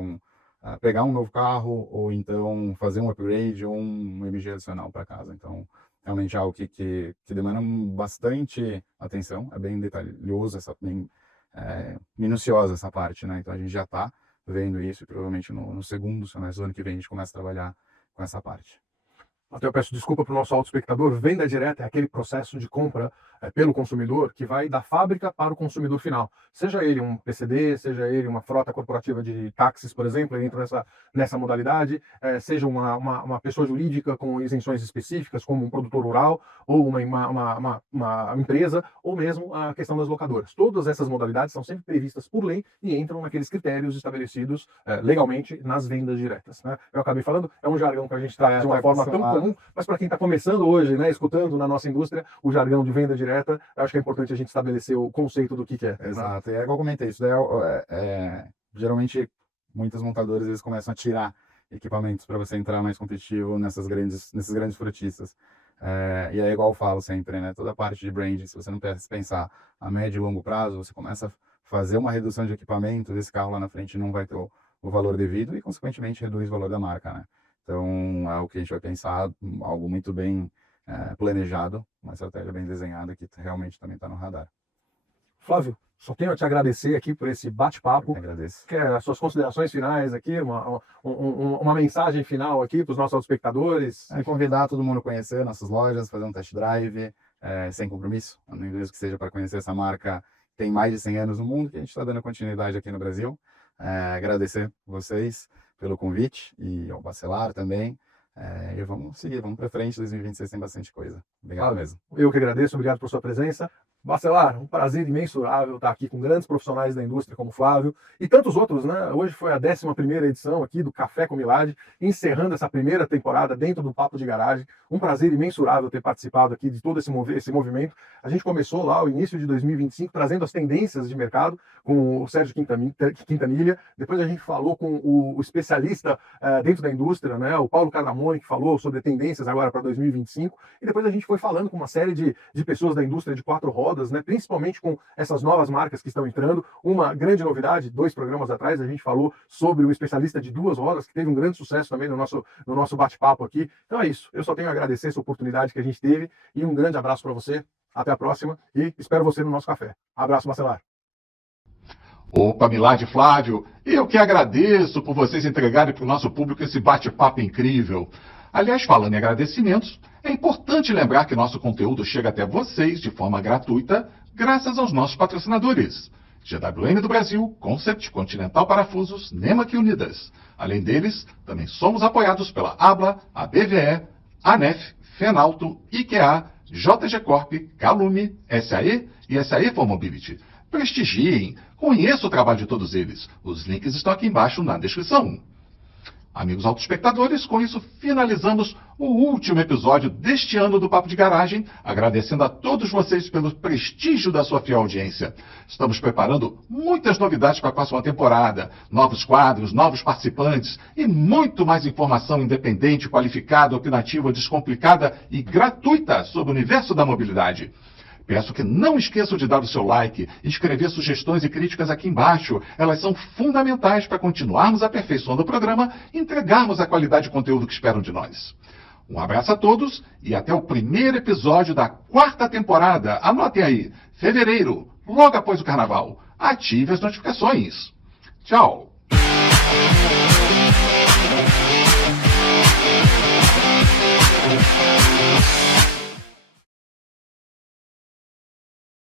pegar um novo carro, ou então fazer um upgrade, ou um MG adicional para casa. Então, realmente é algo que demanda bastante atenção, é bem detalhoso, bem minuciosa essa parte, né? Então, a gente já está vendo isso, e provavelmente no segundo semestre do ano que vem a gente começa a trabalhar com essa parte. Até eu peço desculpa para o nosso autoespectador, venda direta é aquele processo de compra pelo consumidor que vai da fábrica para o consumidor final. Seja ele um PCD, seja ele uma frota corporativa de táxis, por exemplo, ele entra nessa modalidade, seja uma pessoa jurídica com isenções específicas, como um produtor rural, ou uma empresa, ou mesmo a questão das locadoras. Todas essas modalidades são sempre previstas por lei e entram naqueles critérios estabelecidos legalmente nas vendas diretas, né? Eu acabei falando, é um jargão que a gente traz de uma forma tão comum, mas para quem está começando hoje, né, escutando na nossa indústria o jargão de venda direta, acho que é importante a gente estabelecer o conceito do que é. Exato, e é igual eu comentei, isso daí geralmente muitas montadoras eles começam a tirar equipamentos para você entrar mais competitivo nesses grandes frotistas. E é igual eu falo sempre, né, toda a parte de branding, se você não pensar a médio e longo prazo, você começa a fazer uma redução de equipamentos, esse carro lá na frente não vai ter o valor devido e, consequentemente, reduz o valor da marca, né? Então, é o que a gente vai pensar, algo muito bem planejado, uma estratégia bem desenhada que realmente também está no radar. Flávio, só tenho a te agradecer aqui por esse bate-papo. Agradeço. Quer as suas considerações finais aqui, uma mensagem final aqui para os nossos espectadores? Convidar todo mundo a conhecer nossas lojas, fazer um test drive, sem compromisso, mesmo que seja para conhecer essa marca que tem mais de 100 anos no mundo, que a gente está dando continuidade aqui no Brasil. Agradecer vocês pelo convite e ao Bacelar também. E vamos seguir, vamos para frente. 2026 tem bastante coisa. Obrigado mesmo. Eu que agradeço, obrigado por sua presença. Bacelar, um prazer imensurável estar aqui com grandes profissionais da indústria como o Flávio e tantos outros, né? Hoje foi a 11ª edição aqui do Café com Milad, encerrando essa primeira temporada dentro do Papo de Garagem. Um prazer imensurável ter participado aqui de todo esse movimento. A gente começou lá, o início de 2025, trazendo as tendências de mercado com o Sérgio Quintanilha. Depois a gente falou com o especialista dentro da indústria, né? O Paulo Cardamone, que falou sobre tendências agora para 2025. E depois a gente foi falando com uma série de pessoas da indústria de 4 rodas, né? Principalmente com essas novas marcas que estão entrando. Uma grande novidade, 2 programas atrás, a gente falou sobre o especialista de 2 rodas, que teve um grande sucesso também no nosso bate-papo aqui. Então é isso. Eu só tenho a agradecer essa oportunidade que a gente teve e um grande abraço para você. Até a próxima e espero você no nosso café. Abraço, Bacelar. Opa, Milad e Flávio, eu que agradeço por vocês entregarem para o nosso público esse bate-papo incrível. Aliás, falando em agradecimentos, é importante lembrar que nosso conteúdo chega até vocês de forma gratuita, graças aos nossos patrocinadores. GWM do Brasil, Concept, Continental Parafusos, Nemac Unidas. Além deles, também somos apoiados pela ABLA, a BVE, ANEF, Fenalto, IKEA, JG Corp, Calume, SAE e SAE for Mobility. Prestigiem, conheça o trabalho de todos eles. Os links estão aqui embaixo na descrição. Amigos autoespectadores, com isso finalizamos o último episódio deste ano do Papo de Garagem, agradecendo a todos vocês pelo prestígio da sua fiel audiência. Estamos preparando muitas novidades para a próxima temporada, novos quadros, novos participantes e muito mais informação independente, qualificada, opinativa, descomplicada e gratuita sobre o universo da mobilidade. Peço que não esqueçam de dar o seu like e escrever sugestões e críticas aqui embaixo. Elas são fundamentais para continuarmos aperfeiçoando o programa e entregarmos a qualidade de conteúdo que esperam de nós. Um abraço a todos e até o primeiro episódio da 4ª temporada. Anotem aí, fevereiro, logo após o carnaval. Ative as notificações. Tchau!